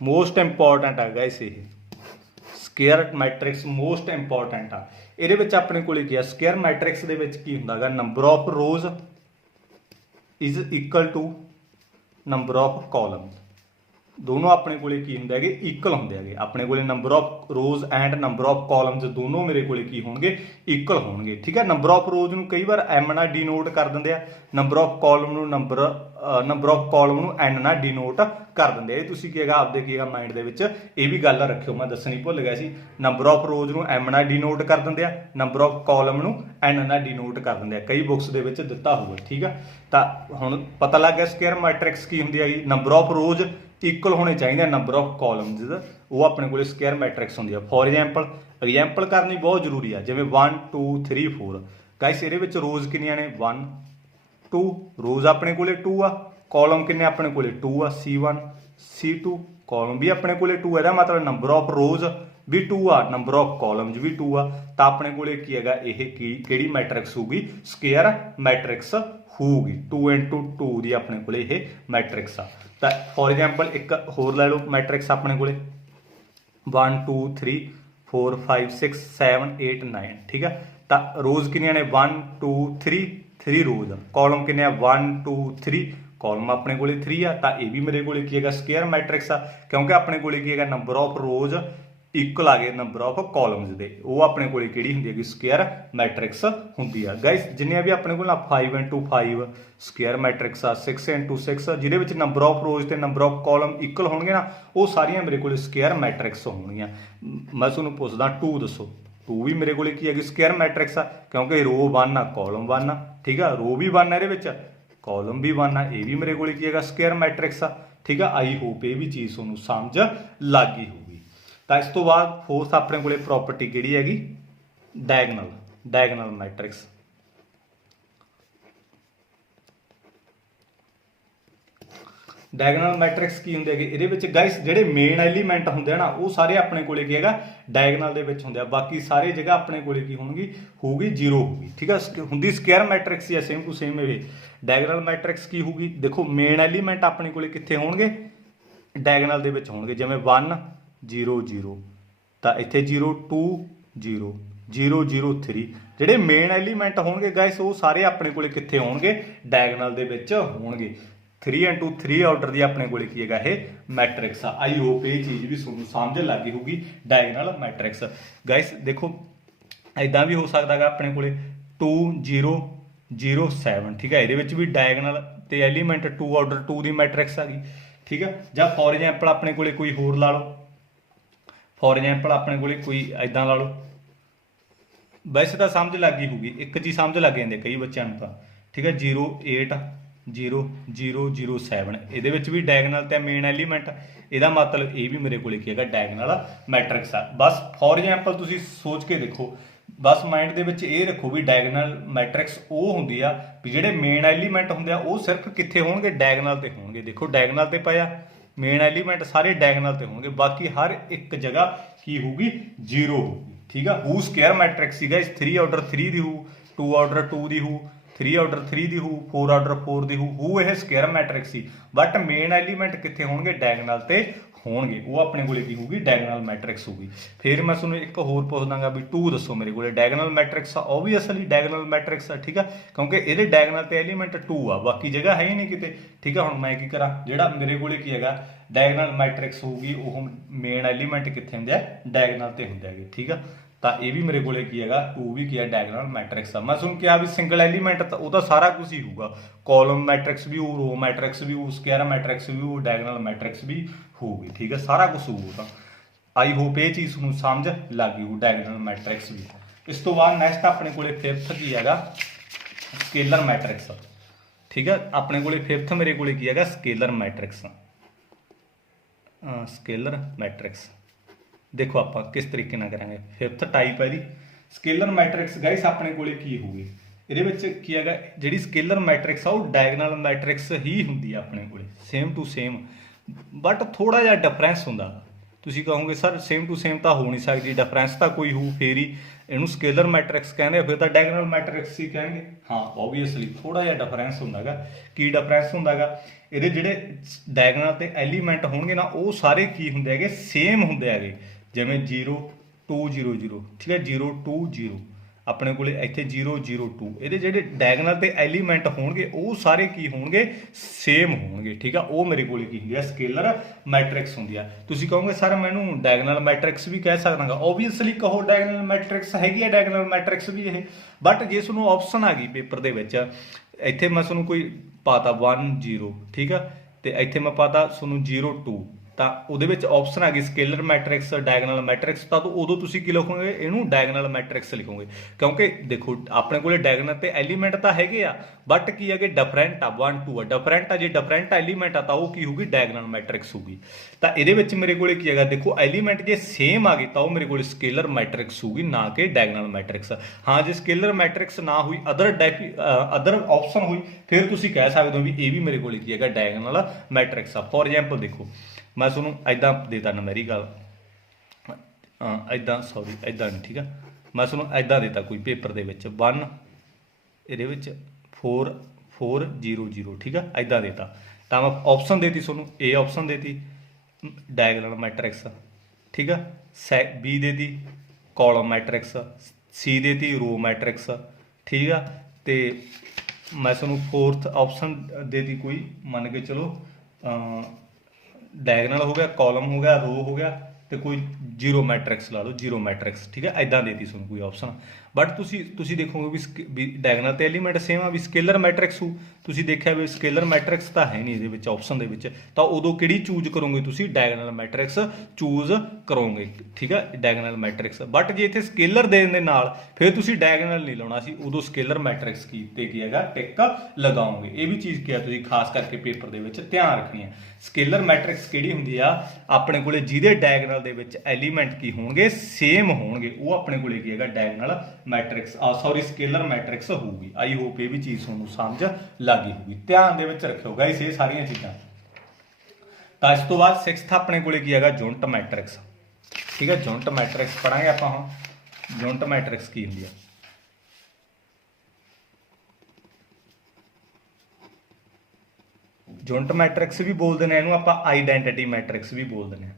ਮੋਸਟ ਇੰਪੋਰਟੈਂਟ ਆ ਗਾਇਸ ਇਹ ਸਕੁਅਰ ਮੈਟ੍ਰਿਕਸ ਮੋਸਟ ਇੰਪੋਰਟੈਂਟ ਆ। ਇਹਦੇ ਵਿੱਚ ਆਪਣੇ ਕੋਲੇ ਕੀ ਆ ਸਕੁਅਰ ਮੈਟ੍ਰਿਕਸ ਦੇ ਵਿੱਚ ਕੀ ਹੁੰਦਾ ਹੈਗਾ number of rows is equal to number of columns, ਦੋਨੋਂ ਆਪਣੇ ਕੋਲੇ ਕੀ ਹੁੰਦੇ ਹੈਗੇ ਇਕੁਅਲ ਹੁੰਦੇ ਹੈਗੇ। ਆਪਣੇ ਕੋਲੇ number of rose and number of columns ਦੋਨੋਂ ਮੇਰੇ ਕੋਲੇ ਕੀ ਹੋਣਗੇ ਇਕੁਅਲ ਹੋਣਗੇ ਠੀਕ ਹੈ। ਨੰਬਰ ਆਫ ਰੋਜ਼ ਨੂੰ ਕਈ ਵਾਰ m ਨਾਲ ਡਿਨੋਟ ਕਰ ਦਿੰਦੇ ਆ, ਨੰਬਰ ਆਫ ਕਾਲਮ ਨੂੰ ਨੰਬਰ ਆਫ ਕਾਲਮ ਨੂੰ n ਨਾਲ ਡਿਨੋਟ ਕਰ ਦਿੰਦੇ ਆ। ਇਹ ਤੁਸੀਂ ਕੀ ਹੈਗਾ ਆਪਦੇ ਕੀ ਹੈਗਾ ਮਾਈਂਡ ਦੇ ਵਿੱਚ ਇਹ ਵੀ ਗੱਲ ਰੱਖਿਓ, ਮੈਂ ਦੱਸਣੀ ਭੁੱਲ ਗਿਆ ਸੀ। ਨੰਬਰ ਆਫ ਰੋਜ਼ ਨੂੰ m ਨਾਲ ਡਿਨੋਟ ਕਰ ਦਿੰਦੇ ਆ, ਨੰਬਰ ਆਫ ਕਾਲਮ ਨੂੰ n ਨਾਲ ਡਿਨੋਟ ਕਰ ਦਿੰਦੇ ਆ, ਕਈ ਬੁੱਕਸ ਦੇ ਵਿੱਚ ਦਿੱਤਾ ਹੋਊਗਾ ਠੀਕ ਆ। ਤਾਂ ਹੁਣ ਪਤਾ ਲੱਗ ਗਿਆ ਸਕੁਅਰ ਮੈਟ੍ਰਿਕਸ ਕੀ ਹੁੰਦੀ ਹੈਗੀ, ਨੰਬਰ ਆਫ ਰੋਜ਼ ਇਕੁਅਲ ਹੋਣੇ ਚਾਹੀਦੇ ਨੰਬਰ ਆਫ ਕਾਲਮਸ, ਉਹ ਆਪਣੇ ਕੋਲੇ ਸਕੁਅਰ ਮੈਟ੍ਰਿਕਸ ਹੁੰਦੀ ਆ। ਫੋਰ ਐਗਜ਼ਾਮਪਲ ਕਰਨੀ ਬਹੁਤ ਜ਼ਰੂਰੀ ਆ, ਜਿਵੇਂ 1 2 3 4 ਗਾਇਸ ਇਹਦੇ ਵਿੱਚ ਰੋਜ਼ ਕਿੰਨੀਆਂ ਨੇ 1 2, ਰੋਜ਼ ਆਪਣੇ ਕੋਲੇ 2 ਆ, ਕਾਲਮ ਕਿੰਨੇ ਆਪਣੇ ਕੋਲੇ 2 ਆ, C1 C2, ਕਾਲਮ ਵੀ ਆਪਣੇ ਕੋਲੇ 2 ਇਹਦਾ ਮਤਲਬ ਨੰਬਰ ਆਫ ਰੋਜ਼ ਵੀ 2 ਆ, ਨੰਬਰ ਆਫ ਕਾਲਮਸ ਵੀ 2 ਆ। ਤਾਂ ਆਪਣੇ ਕੋਲੇ ਕੀ ਹੈਗਾ ਇਹ ਕਿਹੜੀ ਮੈਟ੍ਰਿਕਸ ਹੋਊਗੀ ਸਕੁਅਰ ਮੈਟ੍ਰਿਕਸ ਹੋਊਗੀ, 2 into 2 ਦੀ ਆਪਣੇ ਕੋਲੇ ਇਹ ਮੈਟ੍ਰਿਕਸ ਆ। ਤਾਂ ਫੋਰ ਐਗਜ਼ਾਮਪਲ ਇੱਕ ਹੋਰ ਲੈ ਲਓ ਮੈਟ੍ਰਿਕਸ ਆਪਣੇ ਕੋਲੇ 1 2 3 4 5 6 7 8 9 ਠੀਕ ਆ। ਤਾਂ ਰੋਜ਼ ਕਿੰਨੀਆਂ ਨੇ 1 2 3 3 ਰੋਜ਼, ਕਾਲਮ ਕਿੰਨੇ ਆ 1 2 3, ਕਾਲਮ ਆਪਣੇ ਕੋਲੇ 3 ਆ। ਤਾਂ ਇਹ ਵੀ ਮੇਰੇ ਕੋਲੇ ਕੀ ਹੈਗਾ ਸਕੁਅਰ ਮੈਟ੍ਰਿਕਸ ਆ, ਕਿਉਂਕਿ ਆਪਣੇ ਕੋਲੇ ਕੀ ਹੈਗਾ ਨੰਬਰ ਆਫ ਰੋਜ਼ ਇਕੁਅਲ ਆ ਗਏ ਨੰਬਰ ਆਫ ਕਾਲਮਸ ਦੇ, ਉਹ ਆਪਣੇ ਕੋਲੇ ਕਿਹੜੀ ਹੁੰਦੀ ਹੈਗੀ ਸਕੁਅਰ ਮੈਟ੍ਰਿਕਸ ਹੁੰਦੀ ਆ। ਗਾਇਸ ਜਿੰਨੀਆਂ ਵੀ ਆਪਣੇ ਕੋਲ 5 into 5 ਸਕੁਅਰ ਮੈਟ੍ਰਿਕਸ ਆ, 6 into 6 ਜਿਹਦੇ ਵਿੱਚ ਨੰਬਰ ਆਫ ਰੋਜ਼ ਤੇ ਨੰਬਰ ਆਫ ਕਾਲਮ ਇਕੁਅਲ ਹੋਣਗੇ ਨਾ, ਉਹ ਸਾਰੀਆਂ ਮੇਰੇ ਕੋਲੇ ਸਕੁਅਰ ਮੈਟ੍ਰਿਕਸ ਹੋਣਗੀਆਂ। ਮੈਂ ਤੁਹਾਨੂੰ ਪੁੱਛਦਾ 2 ਦੱਸੋ, 2 ਵੀ ਮੇਰੇ ਕੋਲੇ ਕੀ ਹੈਗੀ ਸਕੁਅਰ ਮੈਟ੍ਰਿਕਸ ਆ, ਕਿਉਂਕਿ ਰੋ 1 ਆ ਕਾਲਮ 1 ਆ ਠੀਕ ਆ, ਰੋ ਵੀ 1 ਆ ਇਹਦੇ ਵਿੱਚ, ਕਾਲਮ ਵੀ 1 ਆ, ਇਹ ਵੀ ਮੇਰੇ ਕੋਲੇ ਕੀ ਹੈਗਾ ਸਕੁਅਰ ਮੈਟ੍ਰਿਕਸ ਆ ਠੀਕ ਆ। ਆਈ ਹੋਪ ਇਹ ਵੀ ਚੀਜ਼ ਤੁਹਾਨੂੰ ਸਮਝ ਲੱਗ ਗਈ ਹੋਊਗੀ। ਤਾਂ ਇਸ ਤੋਂ ਬਾਅਦ ਫੋਰਥ ਆਪਣੇ ਕੋਲੇ ਪ੍ਰੋਪਰਟੀ ਕਿਹੜੀ ਹੈਗੀ ਡਾਇਗਨਲ ਮੈਟ੍ਰਿਕਸ। ਡਾਇਗਨਲ ਮੈਟ੍ਰਿਕਸ ਕੀ ਹੁੰਦੇ ਹੈਗੇ ਇਹਦੇ ਵਿੱਚ ਗਾਇਸ ਜਿਹੜੇ ਮੇਨ ਐਲੀਮੈਂਟ ਹੁੰਦੇ ਆ ਨਾ ਉਹ ਸਾਰੇ ਆਪਣੇ ਕੋਲੇ ਕੀ ਹੈਗਾ ਡਾਇਗਨਲ ਦੇ ਵਿੱਚ ਹੁੰਦੇ ਆ, ਬਾਕੀ ਸਾਰੇ ਜਗ੍ਹਾ ਆਪਣੇ ਕੋਲੇ ਕੀ ਹੋਊਗੀ 0 ਹੋਊਗੀ ਠੀਕ ਆ। ਹੁੰਦੀ ਸਕੁਅਰ ਮੈਟ੍ਰਿਕਸ ਹੀ ਆ ਸੇਮ ਟੂ ਸੇਮ ਇਹ। ਡਾਇਗਨਲ ਮੈਟ੍ਰਿਕਸ ਕੀ ਹੋਊਗੀ ਦੇਖੋ ਮੇਨ ਐਲੀਮੈਂਟ ਆਪਣੇ ਕੋਲੇ ਕਿੱਥੇ ਹੋਣਗੇ ਡਾਇਗਨਲ ਦੇ ਵਿੱਚ ਹੋਣਗੇ, ਜਿਵੇਂ 1 0 0 ਤਾਂ ਇੱਥੇ 0 2 0 0 0 3 ਜਿਹੜੇ ਮੇਨ ਐਲੀਮੈਂਟ ਹੋਣਗੇ ਗਾਇਸ ਉਹ ਸਾਰੇ ਆਪਣੇ ਕੋਲੇ ਕਿੱਥੇ ਹੋਣਗੇ ਡਾਇਗਨਲ ਦੇ ਵਿੱਚ ਹੋਣਗੇ। 3 into 3 ਆਰਡਰ ਦੀ ਆਪਣੇ ਕੋਲੇ ਕੀ ਹੈਗਾ ਇਹ ਮੈਟ੍ਰਿਕਸ ਆ। ਆਈ ਹੋਪ ਇਹ ਚੀਜ਼ ਵੀ ਤੁਹਾਨੂੰ ਸਮਝ ਲੱਗ ਗਈ ਹੋਊਗੀ ਡਾਇਗਨਲ ਮੈਟ੍ਰਿਕਸ। ਗਾਇਸ ਦੇਖੋ ਐਦਾਂ ਵੀ ਹੋ ਸਕਦਾ ਹੈਗਾ ਆਪਣੇ ਕੋਲੇ 2 0 0 7 ਠੀਕ ਹੈ, ਇਹਦੇ ਵਿੱਚ ਵੀ ਡਾਇਗਨਲ ਤੇ ਐਲੀਮੈਂਟ 2 ਆਰਡਰ 2 ਦੀ ਮੈਟ੍ਰਿਕਸ ਆ ਗਈ ਠੀਕ ਹੈ। ਜਾਂ ਫੋਰ ਐਗਜ਼ਾਮਪਲ ਆਪਣੇ ਕੋਲੇ ਕੋਈ ਹੋਰ ਲਾ ਲਓ, ਫੋਰ ਐਗਜ਼ਾਮਪਲ ਆਪਣੇ ਕੋਲੇ ਕੋਈ ਐਦਾਂ ਲਾ ਲਓ, ਵੈਸੇ ਤਾਂ ਸਮਝ ਲੱਗ ਗਈ ਹੋਊਗੀ, ਇੱਕ ਚੀਜ਼ ਸਮਝ ਲੱਗ ਜਾਂਦੀ ਕਈ ਬੱਚਿਆਂ ਨੂੰ ਤਾਂ ਠੀਕ ਹੈ। 0 8 0 0 0 7 ਇਹਦੇ ਵਿੱਚ ਵੀ ਡਾਇਗਨਲ ਤੇ ਮੇਨ ਐਲੀਮੈਂਟ, ਇਹਦਾ ਮਤਲਬ ਇਹ ਵੀ ਮੇਰੇ ਕੋਲੇ ਕੀ ਹੈਗਾ ਡਾਇਗਨਲ ਮੈਟ੍ਰਿਕਸ ਆ। ਬਸ ਫੋਰ ਐਗਜ਼ਾਮਪਲ ਤੁਸੀਂ ਸੋਚ ਕੇ ਦੇਖੋ, ਬਸ ਮਾਈਂਡ ਦੇ ਵਿੱਚ ਇਹ ਰੱਖੋ ਵੀ ਡਾਇਗਨਲ ਮੈਟ੍ਰਿਕਸ ਉਹ ਹੁੰਦੀ ਆ ਵੀ ਜਿਹੜੇ ਮੇਨ ਐਲੀਮੈਂਟ ਹੁੰਦੇ ਆ ਉਹ ਸਿਰਫ ਕਿੱਥੇ ਹੋਣਗੇ ਡਾਇਗਨਲ ਤੇ ਹੋਣਗੇ। ਦੇਖੋ ਡਾਇਗਨਲ ਤੇ ਪਿਆ ਮੇਨ ਐਲੀਮੈਂਟ ਸਾਰੇ ਡਾਇਗਨਲ ਤੇ ਹੋਣਗੇ, ਬਾਕੀ ਹਰ ਇੱਕ ਜਗ੍ਹਾ ਕੀ ਹੋਊਗੀ 0 ਹੋਊਗੀ ਠੀਕ ਆ। ਹੂ ਸਕੁਅਰ ਮੈਟ੍ਰਿਕਸ ਸੀਗਾ ਇਸ 3 ਆਰਡਰ 3 ਦੀ ਹੂ, 2 ਆਰਡਰ 2 ਦੀ ਹੂ, 3 ਆਰਡਰ 3 ਦੀ ਹੂ, 4 ਆਰਡਰ 4 ਦੀ ਹੂ ਇਹ square matrix C. But main element ਕਿੱਥੇ ਹੋਣਗੇ? ਡਾਇਗਨਲ ਤੇ ਹੋਣਗੇ। ਉਹ ਆਪਣੇ ਕੋਲੇ ਕੀ ਹੋਊਗੀ? ਡਾਇਗਨਲ ਮੈਟ੍ਰਿਕਸ ਹੋਊਗੀ। ਫਿਰ ਮੈਂ ਤੁਹਾਨੂੰ ਇੱਕ ਹੋਰ ਪੁੱਛ ਦਾਂਗਾ ਵੀ 2 ਦੱਸੋ ਮੇਰੇ ਕੋਲੇ ਡਾਇਗਨਲ ਮੈਟ੍ਰਿਕਸ ਆ। ਓਬਵੀਅਸਲੀ ਡਾਇਗਨਲ ਮੈਟ੍ਰਿਕਸ ਆ, ਠੀਕ ਆ, ਕਿਉਂਕਿ ਇਹਦੇ ਡਾਇਗਨਲ ਤੇ ਐਲੀਮੈਂਟ 2 ਆ, ਬਾਕੀ ਜਗ੍ਹਾ ਹੈ ਹੀ ਨਹੀਂ ਕਿਤੇ, ਠੀਕ ਆ। ਹੁਣ ਮੈਂ ਕੀ ਕਰਾਂ? ਜਿਹੜਾ ਮੇਰੇ ਕੋਲੇ ਕੀ ਹੈਗਾ ਡਾਇਗਨਲ ਮੈਟ੍ਰਿਕਸ ਹੋਊਗੀ, ਉਹ ਮੇਨ ਐਲੀਮੈਂਟ ਕਿੱਥੇ ਹੁੰਦੇ ਆ? ਡਾਇਗਨਲ ਤੇ ਹੁੰਦੇ ਹੈਗੇ, ਠੀਕ ਆ। ਤਾਂ ਇਹ ਵੀ ਮੇਰੇ ਕੋਲੇ ਕੀ ਹੈਗਾ 2 ਵੀ ਕੀ ਹੈ ਡਾਇਗਨਲ ਮੈਟ੍ਰਿਕਸ ਆ। ਮੈਂ ਤੁਹਾਨੂੰ ਕਿਹਾ ਵੀ ਸਿੰਗਲ ਐਲੀਮੈਂਟ ਤਾਂ ਉਹ ਤਾਂ ਸਾਰਾ ਕੁਝ ਹੀ ਹੋਊਗਾ, ਕਾਲਮ ਮੈਟ੍ਰਿਕਸ ਵੀ ਹੋਊ, ਰੋ ਮੈਟ੍ਰਿਕਸ ਵੀ ਹੋਊ, ਸਕੁਅਰ ਮੈਟ੍ਰਿਕਸ ਵੀ ਹੋਊ, ਡਾਇਗਨਲ ਮੈਟ੍ਰਿਕਸ ਵੀ ਹੋਊਗੀ, ਠੀਕ ਹੈ, ਸਾਰਾ ਕੁਝ ਹੋਊਗਾ। ਤਾਂ ਆਈ ਹੋਪ ਇਹ ਚੀਜ਼ ਨੂੰ ਸਮਝ ਲੱਗ ਗਈ ਹੋਊ ਡਾਇਗਨਲ ਮੈਟ੍ਰਿਕਸ ਵੀ। ਇਸ ਤੋਂ ਬਾਅਦ ਨੈਕਸਟ ਆਪਣੇ ਕੋਲੇ 5th ਕੀ ਹੈਗਾ ਸਕੇਲਰ ਮੈਟ੍ਰਿਕਸ, ਠੀਕ ਹੈ। ਆਪਣੇ ਕੋਲੇ 5th ਮੇਰੇ ਕੋਲੇ ਕੀ ਹੈਗਾ ਸਕੇਲਰ ਮੈਟ੍ਰਿਕਸ। ਸਕੇਲਰ ਮੈਟ੍ਰਿਕਸ ਦੇਖੋ ਆਪਾਂ ਕਿਸ ਤਰੀਕੇ ਨਾਲ ਕਰਾਂਗੇ। 5th ਟਾਈਪ ਹੈ ਜੀ ਸਕੇਲਰ ਮੈਟ੍ਰਿਕਸ। ਗਾਇਸ ਆਪਣੇ ਕੋਲੇ ਕੀ ਹੋਊਗੀ ਇਹਦੇ ਵਿੱਚ ਕੀ ਹੈਗਾ, ਜਿਹੜੀ ਸਕੇਲਰ ਮੈਟ੍ਰਿਕਸ ਆ ਉਹ ਡਾਇਗਨਲ ਮੈਟ੍ਰਿਕਸ ਹੀ ਹੁੰਦੀ ਆ ਆਪਣੇ ਕੋਲੇ, ਸੇਮ ਟੂ ਸੇਮ, ਬਟ ਥੋੜਾ ਜਿਹਾ ਡਿਫਰੈਂਸ ਹੁੰਦਾ। ਤੁਸੀਂ ਕਹੋਗੇ ਸਰ ਸੇਮ ਟੂ ਸੇਮ ਤਾਂ ਹੋ ਨਹੀਂ ਸਕਦੀ, ਡਿਫਰੈਂਸ ਤਾਂ ਕੋਈ ਹੋਊ ਫੇਰ ਹੀ ਇਹਨੂੰ ਸਕੇਲਰ ਮੈਟ੍ਰਿਕਸ ਕਹਿੰਦੇ ਆ, ਫਿਰ ਤਾਂ ਡਾਇਗਨਲ ਮੈਟ੍ਰਿਕਸ ਹੀ ਕਹਿਣਗੇ। ਹਾਂ ਓਬਵੀਅਸਲੀ ਥੋੜਾ ਜਿਹਾ ਡਿਫਰੈਂਸ ਹੁੰਦਾ ਹੈਗਾ। ਕੀ ਡਿਫਰੈਂਸ ਹੁੰਦਾ ਹੈਗਾ? ਇਹਦੇ ਜਿਹੜੇ ਡਾਇਗਨਲ ਤੇ ਐਲੀਮੈਂਟ ਹੋਣਗੇ ਨਾ ਉਹ ਸਾਰੇ ਕੀ ਹੁੰਦੇ ਹੈਗੇ? ਸੇਮ ਹੁੰਦੇ ਹੈਗੇ। ਜਿਵੇਂ 0 2 0 0, ਠੀਕ ਹੈ, 0 2 0 ਆਪਣੇ ਕੋਲੇ ਇੱਥੇ 0 0 2, ਇਹਦੇ ਜਿਹੜੇ ਡਾਇਗਨਲ ਤੇ ਐਲੀਮੈਂਟ ਹੋਣਗੇ ਉਹ ਸਾਰੇ ਕੀ ਹੋਣਗੇ? ਸੇਮ ਹੋਣਗੇ, ਠੀਕ ਆ। ਉਹ ਮੇਰੇ ਕੋਲੇ ਕੀ ਹੁੰਦੀ ਆ? ਸਕੇਲਰ ਮੈਟ੍ਰਿਕਸ ਹੁੰਦੀ ਆ। ਤੁਸੀਂ ਕਹੋਗੇ ਸਰ ਮੈਨੂੰ ਡਾਇਗਨਲ ਮੈਟ੍ਰਿਕਸ ਵੀ ਕਹਿ ਸਕਦਾਗਾ। ਓਬਵੀਅਸਲੀ ਕਹੋ ਡਾਇਗਨਲ ਮੈਟ੍ਰਿਕਸ ਹੈਗੀ ਆ, ਡਾਇਗਨਲ ਮੈਟ੍ਰਿਕਸ ਵੀ ਇਹ, ਬਟ ਜੇ ਤੁਹਾਨੂੰ ਆਪਸ਼ਨ ਆ ਗਈ ਪੇਪਰ ਦੇ ਵਿੱਚ, ਇੱਥੇ ਮੈਂ ਤੁਹਾਨੂੰ ਕੋਈ ਪਾਤਾ 1 0, ਠੀਕ ਆ, ਤੇ ਇੱਥੇ ਮੈਂ ਪਾਤਾ ਤੁਹਾਨੂੰ 0 2, ਤਾਂ ਉਹਦੇ ਵਿੱਚ ਆਪਸ਼ਨ ਆ ਗਈ ਸਕੇਲਰ ਮੈਟ੍ਰਿਕਸ, ਡਾਇਗਨਲ ਮੈਟ੍ਰਿਕਸ, ਤਾਂ ਉਦੋਂ ਤੁਸੀਂ ਕੀ ਲਿਖੋਗੇ? ਇਹਨੂੰ ਡਾਇਗਨਲ ਮੈਟ੍ਰਿਕਸ ਲਿਖੋਗੇ, ਕਿਉਂਕਿ ਦੇਖੋ ਆਪਣੇ ਕੋਲੇ ਡਾਇਗਨਲ ਤੇ ਐਲੀਮੈਂਟ ਤਾਂ ਹੈਗੇ ਆ, ਬਟ ਕੀ ਹੈਗੇ? ਡਿਫਰੈਂਟ ਆ, 1 2 ਆ, ਡਿਫਰੈਂਟ ਆ। ਜੇ ਡਿਫਰੈਂਟ ਐਲੀਮੈਂਟ ਆ ਤਾਂ ਉਹ ਕੀ ਹੋਊਗੀ? ਡਾਇਗਨਲ ਮੈਟ੍ਰਿਕਸ ਹੋਊਗੀ। ਤਾਂ ਇਹਦੇ ਵਿੱਚ ਮੇਰੇ ਕੋਲੇ ਕੀ ਹੈਗਾ ਦੇਖੋ, ਐਲੀਮੈਂਟ ਜੇ ਸੇਮ ਆ ਗਏ ਤਾਂ ਉਹ ਮੇਰੇ ਕੋਲੇ ਸਕੇਲਰ ਮੈਟ੍ਰਿਕਸ ਹੋਊਗੀ, ਨਾ ਕਿ ਡਾਇਗਨਲ ਮੈਟ੍ਰਿਕਸ। ਹਾਂ ਜੇ ਸਕੇਲਰ ਮੈਟ੍ਰਿਕਸ ਨਾ ਹੋਈ, ਅਦਰ ਆਪਸ਼ਨ ਹੋਈ, ਫਿਰ ਤੁਸੀਂ ਕਹਿ ਸਕਦੇ ਹੋ ਵੀ ਇਹ ਵੀ ਮੇਰੇ ਕੋਲੇ ਕੀ ਹੈਗਾ ਡਾਇਗਨਲ ਮੈਟ੍ਰਿਕਸ ਆ। ਫੋਰ ਐਗਜ਼ਾਮਪਲ ਦੇਖੋ ਮੈਂ ਤੁਹਾਨੂੰ ਇੱਦਾਂ ਦੇਤਾ ਨੁਮੈਰੀਕਲ, ਇੱਦਾਂ ਸੌਰੀ ਇੱਦਾਂ ਨਹੀਂ, ਠੀਕ ਆ, ਮੈਂ ਤੁਹਾਨੂੰ ਇੱਦਾਂ ਦੇਤਾ ਕੋਈ ਪੇਪਰ ਦੇ ਵਿੱਚ 1 ਇਹਦੇ ਵਿੱਚ 4 4 0 0, ਠੀਕ ਆ, ਇੱਦਾਂ ਦੇਤਾ, ਤਾਂ ਮੈਂ ਆਪਸ਼ਨ ਦੇਤੀ ਤੁਹਾਨੂੰ, A ਆਪਸ਼ਨ ਦੇਤੀ ਡਾਇਗਨਲ ਮੈਟ੍ਰਿਕਸ, ਠੀਕ ਆ, B ਦੇਤੀ ਕਾਲਮ ਮੈਟ੍ਰਿਕਸ, C ਦੇਤੀ ਰੋ ਮੈਟ੍ਰਿਕਸ, ਠੀਕ ਆ, ਤੇ ਮੈਂ ਤੁਹਾਨੂੰ 4th ਆਪਸ਼ਨ ਦੇਤੀ ਕੋਈ ਮੰਨ ਕੇ ਚਲੋ ਡਾਇਗਨਲ ਹੋ ਗਿਆ, ਕਾਲਮ ਹੋ ਗਿਆ, ਰੋ ਹੋ ਗਿਆ, ਤੇ ਕੋਈ ਜ਼ੀਰੋ ਮੈਟ੍ਰਿਕਸ ਲਾ ਲਓ, ਜ਼ੀਰੋ ਮੈਟ੍ਰਿਕਸ, ਠੀਕ ਹੈ, ਐਦਾਂ ਦੇਤੀ ਤੁਹਾਨੂੰ ਕੋਈ ਆਪਸ਼ਨ। ਬਟ ਤੁਸੀਂ ਦੇਖੋਗੇ ਵੀ ਡਾਇਗਨਲ ਤੇ ਐਲੀਮੈਂਟ ਸੇਮ ਆ, ਵੀ ਸਕੇਲਰ ਮੈਟ੍ਰਿਕਸ ਹੋ, ਤੁਸੀਂ ਦੇਖਿਆ ਵੀ ਸਕੇਲਰ ਮੈਟ੍ਰਿਕਸ ਤਾਂ ਹੈ ਨਹੀਂ ਇਹਦੇ ਵਿੱਚ ਆਪਸ਼ਨ ਦੇ ਵਿੱਚ, ਤਾਂ ਉਦੋਂ ਕਿਹੜੀ ਚੂਜ਼ ਕਰੋਗੇ ਤੁਸੀਂ? ਡਾਇਗਨਲ ਮੈਟ੍ਰਿਕਸ ਚੂਜ਼ ਕਰੋਗੇ, ਠੀਕ ਹੈ, ਡਾਇਗਨਲ ਮੈਟ੍ਰਿਕਸ। ਬਟ ਜੇ ਇੱਥੇ ਸਕੇਲਰ ਦੇਣ ਦੇ ਨਾਲ ਫਿਰ ਤੁਸੀਂ ਡਾਇਗਨਲ ਨਹੀਂ ਲਾਉਣਾ ਸੀ, ਉਦੋਂ ਸਕੇਲਰ ਮੈਟ੍ਰਿਕਸ ਕੀ ਹੈਗਾ ਟਿਕ ਲਗਾਓਗੇ। ਇਹ ਵੀ ਚੀਜ਼ ਕੀ ਆ ਤੁਸੀਂ ਖਾਸ ਕਰਕੇ ਪੇਪਰ ਦੇ ਵਿੱਚ ਧਿਆਨ ਰੱਖਣੀ ਹੈ। ਸਕੇਲਰ ਮੈਟ੍ਰਿਕਸ ਕਿਹੜੀ ਹੁੰਦੀ ਆ? ਆਪਣੇ ਕੋਲੇ ਜਿਹਦੇ ਡਾਇਗਨਲ ਦੇ ਵਿੱਚ ਐਲੀਮੈਂਟ ਕੀ ਹੋਣਗੇ? ਸੇਮ ਹੋਣਗੇ, ਉਹ ਆਪਣੇ ਕੋਲੇ ਕੀ ਹੈਗਾ ਡਾਇਗਨਲ ਮੈਟ੍ਰਿਕਸ ਸਕੇਲਰ ਮੈਟ੍ਰਿਕਸ ਹੋਊਗੀ। ਆਈ ਹੋਪ ਇਹ ਵੀ ਚੀਜ਼ ਤੁਹਾਨੂੰ ਸਮਝ ਲੱਗ ਗਈ ਹੋਊਗੀ, ਧਿਆਨ ਦੇ ਵਿੱਚ ਰੱਖਿਓ ਗਾਇਸ ਇਹ ਸਾਰੀਆਂ ਚੀਜ਼ਾਂ। ਤਾਂ ਇਸ ਤੋਂ ਬਾਅਦ 6th ਆਪਣੇ ਕੋਲੇ ਕੀ ਹੈਗਾ? ਯੂਨਿਟ ਮੈਟ੍ਰਿਕਸ, ਠੀਕ ਹੈ, ਯੂਨਿਟ ਮੈਟ੍ਰਿਕਸ ਪੜਾਂਗੇ ਆਪਾਂ ਹੁਣ। ਯੂਨਿਟ ਮੈਟ੍ਰਿਕਸ ਕੀ ਹੁੰਦੀ ਆ? ਯੂਨਿਟ ਮੈਟ੍ਰਿਕਸ ਵੀ ਬੋਲਦੇ ਨੇ ਇਹਨੂੰ ਆਪਾਂ, ਆਈਡੈਂਟੀਟੀ ਮੈਟ੍ਰਿਕਸ ਵੀ ਬੋਲਦੇ ਨੇ,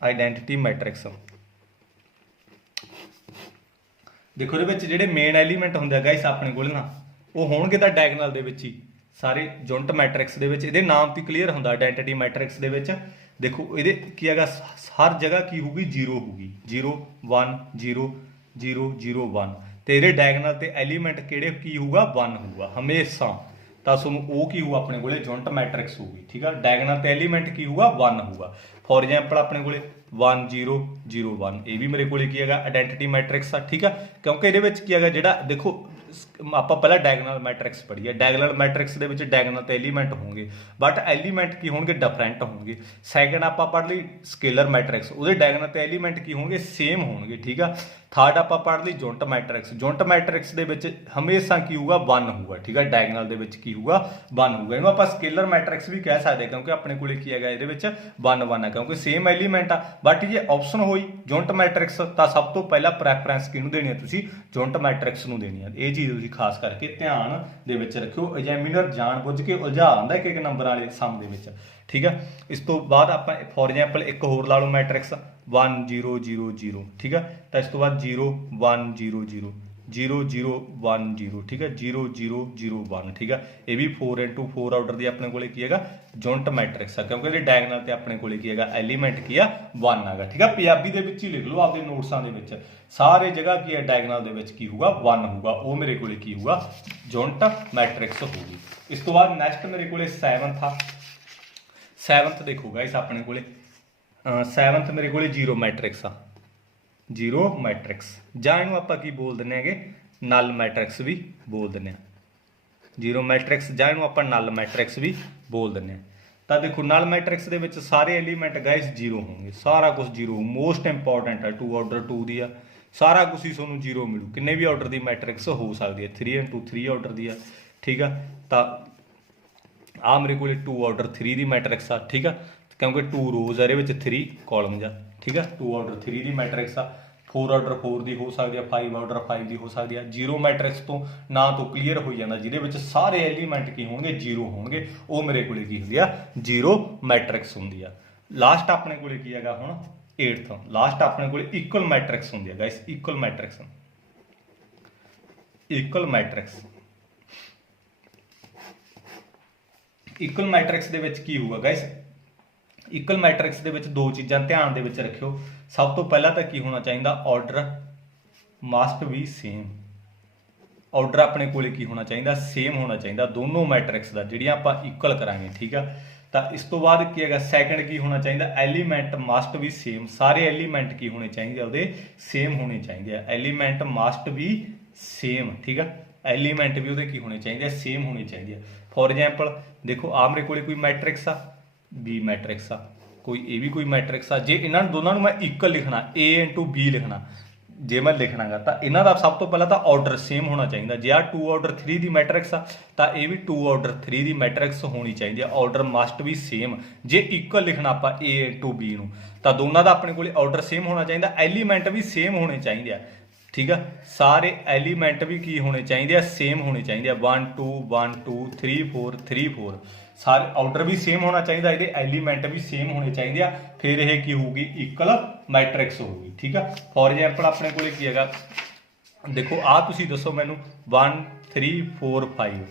ਆਈਡੈਂਟੀਟੀ ਮੈਟ੍ਰਿਕਸ। ਦੇਖੋ ਇਹਦੇ ਵਿੱਚ ਜਿਹੜੇ ਮੇਨ ਐਲੀਮੈਂਟ ਹੁੰਦੇ ਆ ਗਾਇਸ ਆਪਣੇ ਕੋਲ ਨਾ, ਉਹ ਹੋਣਗੇ ਤਾਂ ਡਾਇਗਨਲ ਦੇ ਵਿੱਚ ਹੀ ਸਾਰੇ ਯੂਨਿਟ ਮੈਟ੍ਰਿਕਸ ਦੇ ਵਿੱਚ। ਇਹਦੇ ਨਾਮ ਤੋਂ ਕਲੀਅਰ ਹੁੰਦਾ ਆਈਡੈਂਟੀਟੀ ਮੈਟ੍ਰਿਕਸ ਦੇ ਵਿੱਚ। ਦੇਖੋ ਇਹਦੇ ਕੀ ਹੈਗਾ, ਹਰ ਜਗ੍ਹਾ ਕੀ ਹੋਊਗੀ? 0 ਹੋਊਗੀ, 0 1 0 0 0 1, ਤੇ ਇਹਦੇ ਡਾਇਗਨਲ ਤੇ ਐਲੀਮੈਂਟ ਕਿਹੜੇ ਕੀ ਹੋਊਗਾ? 1 ਹੋਊਗਾ ਹਮੇਸ਼ਾ। ਤਾਂ ਤੁਹਾਨੂੰ ਉਹ ਕੀ ਹੋਊ ਆਪਣੇ ਕੋਲੇ? ਯੂਨਿਟ ਮੈਟ੍ਰਿਕਸ ਹੋਊਗੀ, ਠੀਕ ਆ। ਡਾਇਗਨਲ ਤੇ ਐਲੀਮੈਂਟ ਕੀ ਹੋਊਗਾ? 1 ਹੋਊਗਾ। ਫੋਰ ਐਗਜ਼ਾਮਪਲ ਆਪਣੇ ਕੋਲੇ 1 0 0 1, ਇਹ ਵੀ ਮੇਰੇ ਕੋਲੇ ਕੀ ਹੈਗਾ? ਆਈਡੈਂਟੀਟੀ ਮੈਟ੍ਰਿਕਸ ਆ, ਠੀਕ ਆ, ਕਿਉਂਕਿ ਇਹਦੇ ਵਿੱਚ ਕੀ ਹੈਗਾ ਜਿਹੜਾ ਦੇਖੋ ਆਪਾਂ ਪਹਿਲਾਂ ਡਾਇਗਨਲ ਮੈਟ੍ਰਿਕਸ ਪੜ੍ਹੀ ਹੈ। ਡਾਇਗਨਲ ਮੈਟ੍ਰਿਕਸ ਦੇ ਵਿੱਚ ਡਾਇਗਨਲ ਤੇ ਐਲੀਮੈਂਟ ਹੋਣਗੇ, ਬਟ ਐਲੀਮੈਂਟ ਕੀ ਹੋਣਗੇ? ਡਿਫਰੈਂਟ ਹੋਣਗੇ। ਸੈਕਿੰਡ ਆਪਾਂ ਪੜ੍ਹ ਲਈ ਸਕੇਲਰ ਮੈਟ੍ਰਿਕਸ, ਉਹਦੇ ਡਾਇਗਨਲ ਤੇ ਐਲੀਮੈਂਟ ਕੀ ਹੋਣਗੇ? ਸੇਮ ਹੋਣਗੇ, ਠੀਕ ਆ। ਥਰਡ ਆਪਾਂ ਪੜ੍ਹ ਲਈ ਜੁਨਟ ਮੈਟ੍ਰਿਕਸ। ਜੁਨਟ ਮੈਟ੍ਰਿਕਸ ਦੇ ਵਿੱਚ ਹਮੇਸ਼ਾ ਕੀ ਹੋਊਗਾ 1 ਹੋਊਗਾ, ਠੀਕ ਹੈ। ਡਾਇਗਨਲ ਦੇ ਵਿੱਚ ਕੀ ਹੋਊਗਾ 1 ਹੋਊਗਾ। ਇਹਨੂੰ ਆਪਾਂ ਸਕੇਲਰ ਮੈਟ੍ਰਿਕਸ ਵੀ ਕਹਿ ਸਕਦੇ ਕਿਉਂਕਿ ਆਪਣੇ ਕੋਲੇ ਕੀ ਹੈਗਾ ਇਹਦੇ ਵਿੱਚ 1 1 ਹੈ ਕਿਉਂਕਿ ਸੇਮ ਐਲੀਮੈਂਟ ਆ। ਬਟ ਜੇ ਆਪਸ਼ਨ ਹੋਈ ਜੁਨਟ ਮੈਟ੍ਰਿਕਸ ਤਾਂ ਸਭ ਤੋਂ ਪਹਿਲਾਂ ਪ੍ਰੈਫਰੈਂਸ ਕਿਹਨੂੰ ਦੇਣੀ ਹੈ ਤੁਸੀਂ ਜੁਨਟ ਮੈਟ੍ਰਿਕਸ ਨੂੰ ਦੇਣੀ ਹੈ। ਇਹ ਚੀਜ਼ ਤੁਸੀਂ ਖਾਸ ਕਰਕੇ ਧਿਆਨ ਦੇ ਵਿੱਚ ਰੱਖਿਓ। ਐਗਜ਼ਾਮੀਨਰ ਜਾਣਬੁੱਝ ਕੇ ਉਲਝਾ ਆਉਂਦਾ ਇੱਕ ਨੰਬਰ ਵਾਲੇ ਸਮ ਦੇ ਵਿੱਚ, ਠੀਕ ਹੈ। ਇਸ ਤੋਂ ਬਾਅਦ ਆਪਾਂ ਫੋਰ ਐਗਜ਼ਾਮਪਲ ਇੱਕ ਹੋਰ ਲਾ ਲਓ ਮੈਟ੍ਰਿਕਸ 1 0 0 0, ਠੀਕ ਹੈ। ਤਾਂ ਇਸ ਤੋਂ ਬਾਅਦ 0 1 0 0 0 0 1 0, ਠੀਕ ਹੈ। 0 0 0 1, ਠੀਕ ਹੈ। ਇਹ ਵੀ 4x4 ਆਰਡਰ ਦੀ ਆਪਣੇ ਕੋਲੇ ਕੀ ਹੈਗਾ ਜੁਨਟ ਮੈਟ੍ਰਿਕਸ ਆ ਕਿਉਂਕਿ ਇਹਦੇ ਡਾਇਗਨਲ ਤੇ ਆਪਣੇ ਕੋਲੇ ਕੀ ਹੈਗਾ ਐਲੀਮੈਂਟ ਕੀ ਆ 1 ਹੈਗਾ, ਠੀਕ ਹੈ। ਪੰਜਾਬੀ ਦੇ ਵਿੱਚ ਹੀ ਲਿਖ ਲਓ ਆਪਦੇ ਨੋਟਸਾਂ ਦੇ ਵਿੱਚ, ਸਾਰੇ ਜਗ੍ਹਾ ਕੀ ਹੈ ਡਾਇਗਨਲ ਦੇ ਵਿੱਚ ਕੀ ਹੋਊਗਾ 1 ਹੋਊਗਾ, ਉਹ ਮੇਰੇ ਕੋਲੇ ਕੀ ਹੋਊਗਾ ਜੁਨਟ ਮੈਟ੍ਰਿਕਸ ਹੋਊਗੀ। ਇਸ ਤੋਂ ਬਾਅਦ ਨੈਕਸਟ ਮੇਰੇ ਕੋਲੇ 7th ਆ। 7th ਦੇਖੋ ਗਾਇਸ ਆਪਣੇ ਕੋਲੇ 7th ਮੇਰੇ ਕੋਲੇ ਜ਼ੀਰੋ ਮੈਟ੍ਰਿਕਸ ਆ। ਜ਼ੀਰੋ ਮੈਟ੍ਰਿਕਸ ਜਾਂ ਇਹਨੂੰ ਆਪਾਂ ਕੀ ਬੋਲ ਦਿੰਦੇ ਹੈਗੇ ਨਲ ਮੈਟ੍ਰਿਕਸ ਵੀ ਬੋਲ ਦਿੰਦੇ ਆ। ਜ਼ੀਰੋ ਮੈਟ੍ਰਿਕਸ ਜਾਂ ਇਹਨੂੰ ਆਪਾਂ ਨਲ ਮੈਟ੍ਰਿਕਸ ਵੀ ਬੋਲ ਦਿੰਦੇ ਆ। ਤਾਂ ਦੇਖੋ ਨਲ ਮੈਟ੍ਰਿਕਸ ਦੇ ਵਿੱਚ ਸਾਰੇ ਐਲੀਮੈਂਟ ਗਾਇਸ ਜ਼ੀਰੋ ਹੋਣਗੇ, ਸਾਰਾ ਕੁਝ ਜ਼ੀਰੋ। ਮੋਸਟ ਇੰਪੋਰਟੈਂਟ ਹੈ 2 ਆਰਡਰ 2 ਦੀ ਆ, ਸਾਰਾ ਕੁਝ ਹੀ ਤੁਹਾਨੂੰ ਜ਼ੀਰੋ ਮਿਲੂ। ਕਿੰਨੇ ਵੀ ਆਰਡਰ ਦੀ ਮੈਟ੍ਰਿਕਸ ਹੋ ਸਕਦੀ ਹੈ, 3x3 ਆਰਡਰ ਦੀ ਆ, ਠੀਕ ਆ। ਤਾਂ ਆ ਮੇਰੇ ਕੋਲੇ 2 ਆਰਡਰ 3 ਦੀ ਮੈਟ੍ਰਿਕਸ ਆ, ਠੀਕ ਆ, ਕਿਉਂਕਿ 2 ਰੋਜ਼ ਆ ਇਹਦੇ ਵਿੱਚ 3 ਕਾਲਮਸ ਆ, ਠੀਕ ਆ। 2 ਆਰਡਰ 3 ਦੀ ਮੈਟ੍ਰਿਕਸ ਆ, 4 ਆਰਡਰ 4 ਦੀ ਹੋ ਸਕਦੀ ਆ, 5 ਆਰਡਰ 5 ਦੀ ਹੋ ਸਕਦੀ ਆ। ਜ਼ੀਰੋ ਮੈਟ੍ਰਿਕਸ ਤੋਂ ਨਾਂ ਤੋਂ ਕਲੀਅਰ ਹੋ ਜਾਂਦਾ ਜਿਹਦੇ ਵਿੱਚ ਸਾਰੇ ਐਲੀਮੈਂਟ ਕੀ ਹੋਣਗੇ ਜ਼ੀਰੋ ਹੋਣਗੇ, ਉਹ ਮੇਰੇ ਕੋਲੇ ਕੀ ਹੁੰਦੀ ਆ ਜ਼ੀਰੋ ਮੈਟ੍ਰਿਕਸ ਹੁੰਦੀ ਆ। ਲਾਸਟ ਆਪਣੇ ਕੋਲੇ ਕੀ ਹੈਗਾ ਹੁਣ 8th, ਲਾਸਟ ਆਪਣੇ ਕੋਲੇ ਇਕੁਅਲ ਮੈਟ੍ਰਿਕਸ ਹੁੰਦੀ ਆ guys. Equal matrix, equal matrix, equal matrix ਦੇ ਵਿੱਚ ਕੀ ਹੋਊਗਾ ਗਾਇਸ। ਇਕੁਅਲ ਮੈਟ੍ਰਿਕਸ ਦੇ ਵਿੱਚ ਦੋ ਚੀਜ਼ਾਂ ਧਿਆਨ ਦੇ ਵਿੱਚ ਰੱਖਿਓ। ਸਭ ਤੋਂ ਪਹਿਲਾਂ ਤਾਂ ਕੀ ਹੋਣਾ ਚਾਹੀਦਾ order must B same. Order ਆਪਣੇ ਕੋਲੇ ਕੀ ਹੋਣਾ ਚਾਹੀਦਾ ਸੇਮ ਹੋਣਾ ਚਾਹੀਦਾ ਦੋਨੋਂ ਮੈਟ੍ਰਿਕਸ ਦਾ ਜਿਹੜੀਆਂ ਆਪਾਂ ਇਕੁਅਲ ਕਰਾਂਗੇ, ਠੀਕ ਆ। ਤਾਂ ਇਸ ਤੋਂ ਬਾਅਦ ਕੀ ਹੈਗਾ ਸੈਕੰਡ ਕੀ ਹੋਣਾ ਚਾਹੀਦਾ ਐਲੀਮੈਂਟ ਮਸਟ ਬੀ ਸੇਮ। ਸਾਰੇ ਐਲੀਮੈਂਟ ਕੀ ਹੋਣੇ ਚਾਹੀਦੇ ਉਹਦੇ ਸੇਮ ਹੋਣੇ ਚਾਹੀਦੇ ਆ। ਐਲੀਮੈਂਟ ਮਸਟ ਬੀ ਸੇਮ, ਠੀਕ ਆ। ਐਲੀਮੈਂਟ ਵੀ ਉਹਦੇ ਕੀ ਹੋਣੇ ਚਾਹੀਦੇ ਆ ਸੇਮ ਹੋਣੇ ਚਾਹੀਦੇ ਆ। ਫੋਰ ਐਗਜ਼ਾਮਪਲ ਦੇਖੋ ਆ ਮੇਰੇ ਕੋਲੇ ਕੋਈ ਮੈਟ੍ਰਿਕਸ ਆ ਬੀ ਮੈਟ੍ਰਿਕਸ ਆ, ਕੋਈ ਇਹ ਵੀ ਕੋਈ ਮੈਟ੍ਰਿਕਸ ਆ। ਜੇ ਇਹਨਾਂ ਦੋਨਾਂ ਨੂੰ ਮੈਂ ਇਕੁਅਲ ਲਿਖਣਾ A into B ਲਿਖਣਾ, ਜੇ ਮੈਂ ਲਿਖਣਾਗਾ ਤਾਂ ਇਹਨਾਂ ਦਾ ਸਭ ਤੋਂ ਪਹਿਲਾਂ ਤਾਂ ਆਰਡਰ ਸੇਮ ਹੋਣਾ ਚਾਹੀਦਾ। ਜੇ ਆ 2 ਆਰਡਰ 3 ਦੀ ਮੈਟ੍ਰਿਕਸ ਆ ਤਾਂ ਇਹ ਵੀ 2 ਆਰਡਰ 3 ਦੀ ਮੈਟ੍ਰਿਕਸ ਹੋਣੀ ਚਾਹੀਦੀ ਆ। ਆਰਡਰ ਮਸਟ ਵੀ ਸੇਮ। ਜੇ ਇਕੁਅਲ ਲਿਖਣਾ ਆਪਾਂ A into B ਨੂੰ ਤਾਂ ਦੋਨਾਂ ਦਾ ਆਪਣੇ ਕੋਲੇ ਆਰਡਰ ਸੇਮ ਹੋਣਾ ਚਾਹੀਦਾ, ਐਲੀਮੈਂਟ ਵੀ ਸੇਮ ਹੋਣੇ ਚਾਹੀਦੇ ਆ, ਠੀਕ ਆ। ਸਾਰੇ ਐਲੀਮੈਂਟ ਵੀ ਕੀ ਹੋਣੇ ਚਾਹੀਦੇ ਆ ਸੇਮ ਹੋਣੇ ਚਾਹੀਦੇ ਆ। 1 2 1 2 3 4 3 4 ਸਾਰੇ ਆਰਡਰ ਵੀ ਸੇਮ ਹੋਣਾ ਚਾਹੀਦਾ, ਇਹਦੇ ਐਲੀਮੈਂਟ ਵੀ ਸੇਮ ਹੋਣੇ ਚਾਹੀਦੇ ਆ, ਫਿਰ ਇਹ ਕੀ ਹੋਊਗੀ ਇਕੁਅਲ ਮੈਟ੍ਰਿਕਸ ਹੋਊਗੀ, ਠੀਕ ਆ। ਫੋਰ ਐਗਜ਼ਾਮਪਲ ਆਪਣੇ ਕੋਲੇ ਕੀ ਹੈਗਾ ਦੇਖੋ ਆ ਤੁਸੀਂ ਦੱਸੋ ਮੈਨੂੰ 1 3 4 5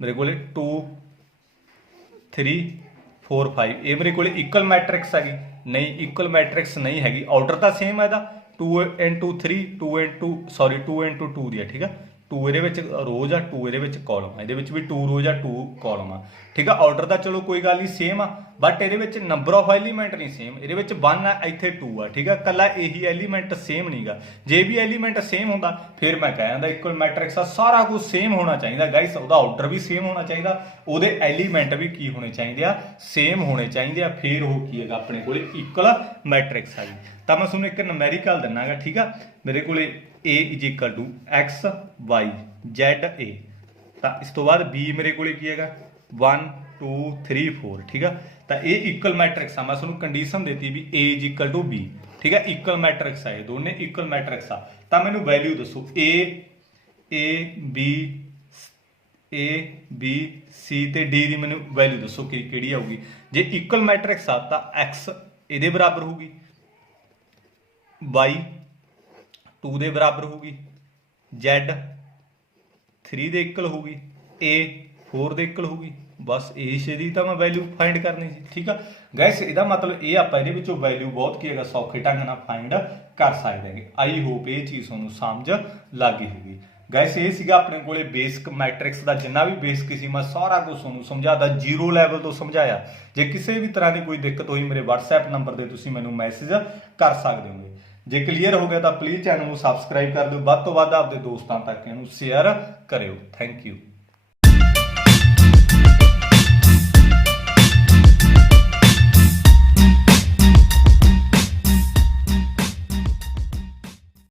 ਮੇਰੇ ਕੋਲੇ 2 3 4 5 ਇਹ ਮੇਰੇ ਕੋਲੇ ਇਕੁਅਲ ਮੈਟ੍ਰਿਕਸ ਹੈਗੀ ਨਹੀਂ, ਇਕੁਅਲ ਮੈਟ੍ਰਿਕਸ ਨਹੀਂ ਹੈਗੀ। ਆਰਡਰ ਤਾਂ ਸੇਮ ਹੈ ਇਹਦਾ 2 into 3 2 into 2 into 2 ਦੀ ਹੈ, ਠੀਕ ਆ। 2 ਇਹਦੇ ਵਿੱਚ ਰੋਜ਼ ਆ 2 ਇਹਦੇ ਵਿੱਚ ਕਾਲਮ ਆ, ਇਹਦੇ ਵਿੱਚ ਵੀ 2 ਰੋਜ਼ ਆ 2 ਕਾਲਮ ਆ, ਠੀਕ ਆ। ਆਰਡਰ ਦਾ ਚਲੋ ਕੋਈ ਗੱਲ ਨਹੀਂ ਸੇਮ ਆ, ਬਟ ਇਹਦੇ ਵਿੱਚ ਨੰਬਰ ਆਫ ਐਲੀਮੈਂਟ ਨਹੀਂ ਸੇਮ। ਇਹਦੇ ਵਿੱਚ 1 ਆ ਇੱਥੇ 2 ਆ, ਠੀਕ ਆ। ਕੱਲਾ ਇਹੀ ਐਲੀਮੈਂਟ ਸੇਮ ਨਹੀਂਗਾ। ਜੇ ਵੀ ਐਲੀਮੈਂਟ ਸੇਮ ਹੁੰਦਾ ਫਿਰ ਮੈਂ ਕਹਿ ਜਾਂਦਾ ਇਕੁਅਲ ਮੈਟ੍ਰਿਕਸ ਆ। ਸਾਰਾ ਕੁਝ ਸੇਮ ਹੋਣਾ ਚਾਹੀਦਾ ਗਾਇਸ, ਉਹਦਾ ਆਰਡਰ ਵੀ ਸੇਮ ਹੋਣਾ ਚਾਹੀਦਾ, ਉਹਦੇ ਐਲੀਮੈਂਟ ਵੀ ਕੀ ਹੋਣੇ ਚਾਹੀਦੇ ਆ ਸੇਮ ਹੋਣੇ ਚਾਹੀਦੇ ਆ, ਫਿਰ ਉਹ ਕੀ ਹੈਗਾ ਆਪਣੇ ਕੋਲੇ ਇਕੁਅਲ ਮੈਟ੍ਰਿਕਸ ਆ ਜੀ। ਤਾਂ ਮੈਂ ਤੁਹਾਨੂੰ ਇੱਕ ਨੁਮੈਰੀਕਲ ਦਿੰਨਾਗਾ, ਠੀਕ ਆ। ਮੇਰੇ ਕੋਲੇ A is equal to x y z a। ਤਾਂ ਇਸ ਤੋਂ ਬਾਅਦ B ਮੇਰੇ ਕੋਲੇ ਕੀ ਹੈਗਾ 1 2 3 4, ਠੀਕ ਆ। ਤਾਂ ਇਹ ਇਕੁਅਲ ਮੈਟ੍ਰਿਕਸ ਆ। ਮੈਂ ਤੁਹਾਨੂੰ ਕੰਡੀਸ਼ਨ ਦਿੱਤੀ ਵੀ A is equal to B, ਠੀਕ ਆ। ਇਕੁਅਲ ਮੈਟ੍ਰਿਕਸ ਆ, ਇਹ ਦੋਨੇ ਇਕੁਅਲ ਮੈਟ੍ਰਿਕਸ ਆ। ਤਾਂ ਮੈਨੂੰ ਵੈਲਿਊ ਦੱਸੋ A B C ਤੇ D ਦੀ ਮੈਨੂੰ ਵੈਲਿਊ ਦੱਸੋ ਕਿ ਕਿਹੜੀ ਆਊਗੀ। ਜੇ ਇਕੁਅਲ ਮੈਟ੍ਰਿਕਸ ਆ ਤਾਂ x ਇਹਦੇ ਬਰਾਬਰ ਹੋਊਗੀ, y 2 ਦੇ ਬਰਾਬਰ ਹੋਊਗੀ, Z 3 ਦੇ ਇਕੁਅਲ ਹੋਊਗੀ, A 4 ਦੇ ਇਕੁਅਲ ਹੋਊਗੀ। ਬਸ ਇਸ ਦੀ ਤਾਂ ਮੈਂ ਵੈਲਿਊ ਫਾਈਂਡ ਕਰਨੀ ਸੀ, ਠੀਕ ਆ ਗਾਇਸ। ਇਹਦਾ ਮਤਲਬ ਇਹ ਆਪਾਂ ਇਹਦੇ ਵਿੱਚੋਂ ਵੈਲਿਊ ਬਹੁਤ ਕੀ ਹੈਗਾ ਸੌਖੇ ਢੰਗ ਨਾਲ ਫਾਈਂਡ ਕਰ ਸਕਦੇ ਹੈਗੇ। ਆਈ ਹੋਪ ਇਹ ਚੀਜ਼ ਤੁਹਾਨੂੰ ਸਮਝ ਲੱਗ ਗਈ ਹੋਊਗੀ ਗਾਇਸ। ਇਹ ਸੀਗਾ ਆਪਣੇ ਕੋਲੇ ਬੇਸਿਕ ਮੈਟ੍ਰਿਕਸ ਦਾ ਜਿੰਨਾ ਵੀ ਬੇਸਿਕ ਸੀ ਮੈਂ ਸਾਰਾ ਕੁਝ ਤੁਹਾਨੂੰ ਸਮਝਾਤਾ, ਜ਼ੀਰੋ ਲੈਵਲ ਤੋਂ ਸਮਝਾਇਆ। ਜੇ ਕਿਸੇ ਵੀ ਤਰ੍ਹਾਂ ਦੀ ਕੋਈ ਦਿੱਕਤ ਹੋਈ ਮੇਰੇ WhatsApp ਨੰਬਰ ਤੇ ਤੁਸੀਂ ਮੈਨੂੰ ਮੈਸੇਜ ਕਰ ਸਕਦੇ ਹੋਗੇ। ਜੇ ਕਲੀਅਰ ਹੋ ਗਿਆ ਤਾਂ ਪਲੀਜ਼ ਚੈਨਲ ਨੂੰ ਸਬਸਕ੍ਰਾਈਬ ਕਰ ਦਿਓ, ਵੱਧ ਤੋਂ ਵੱਧ ਆਪਦੇ ਦੋਸਤਾਂ ਤੱਕ ਇਹਨੂੰ ਸ਼ੇਅਰ ਕਰਿਓ। Thank you.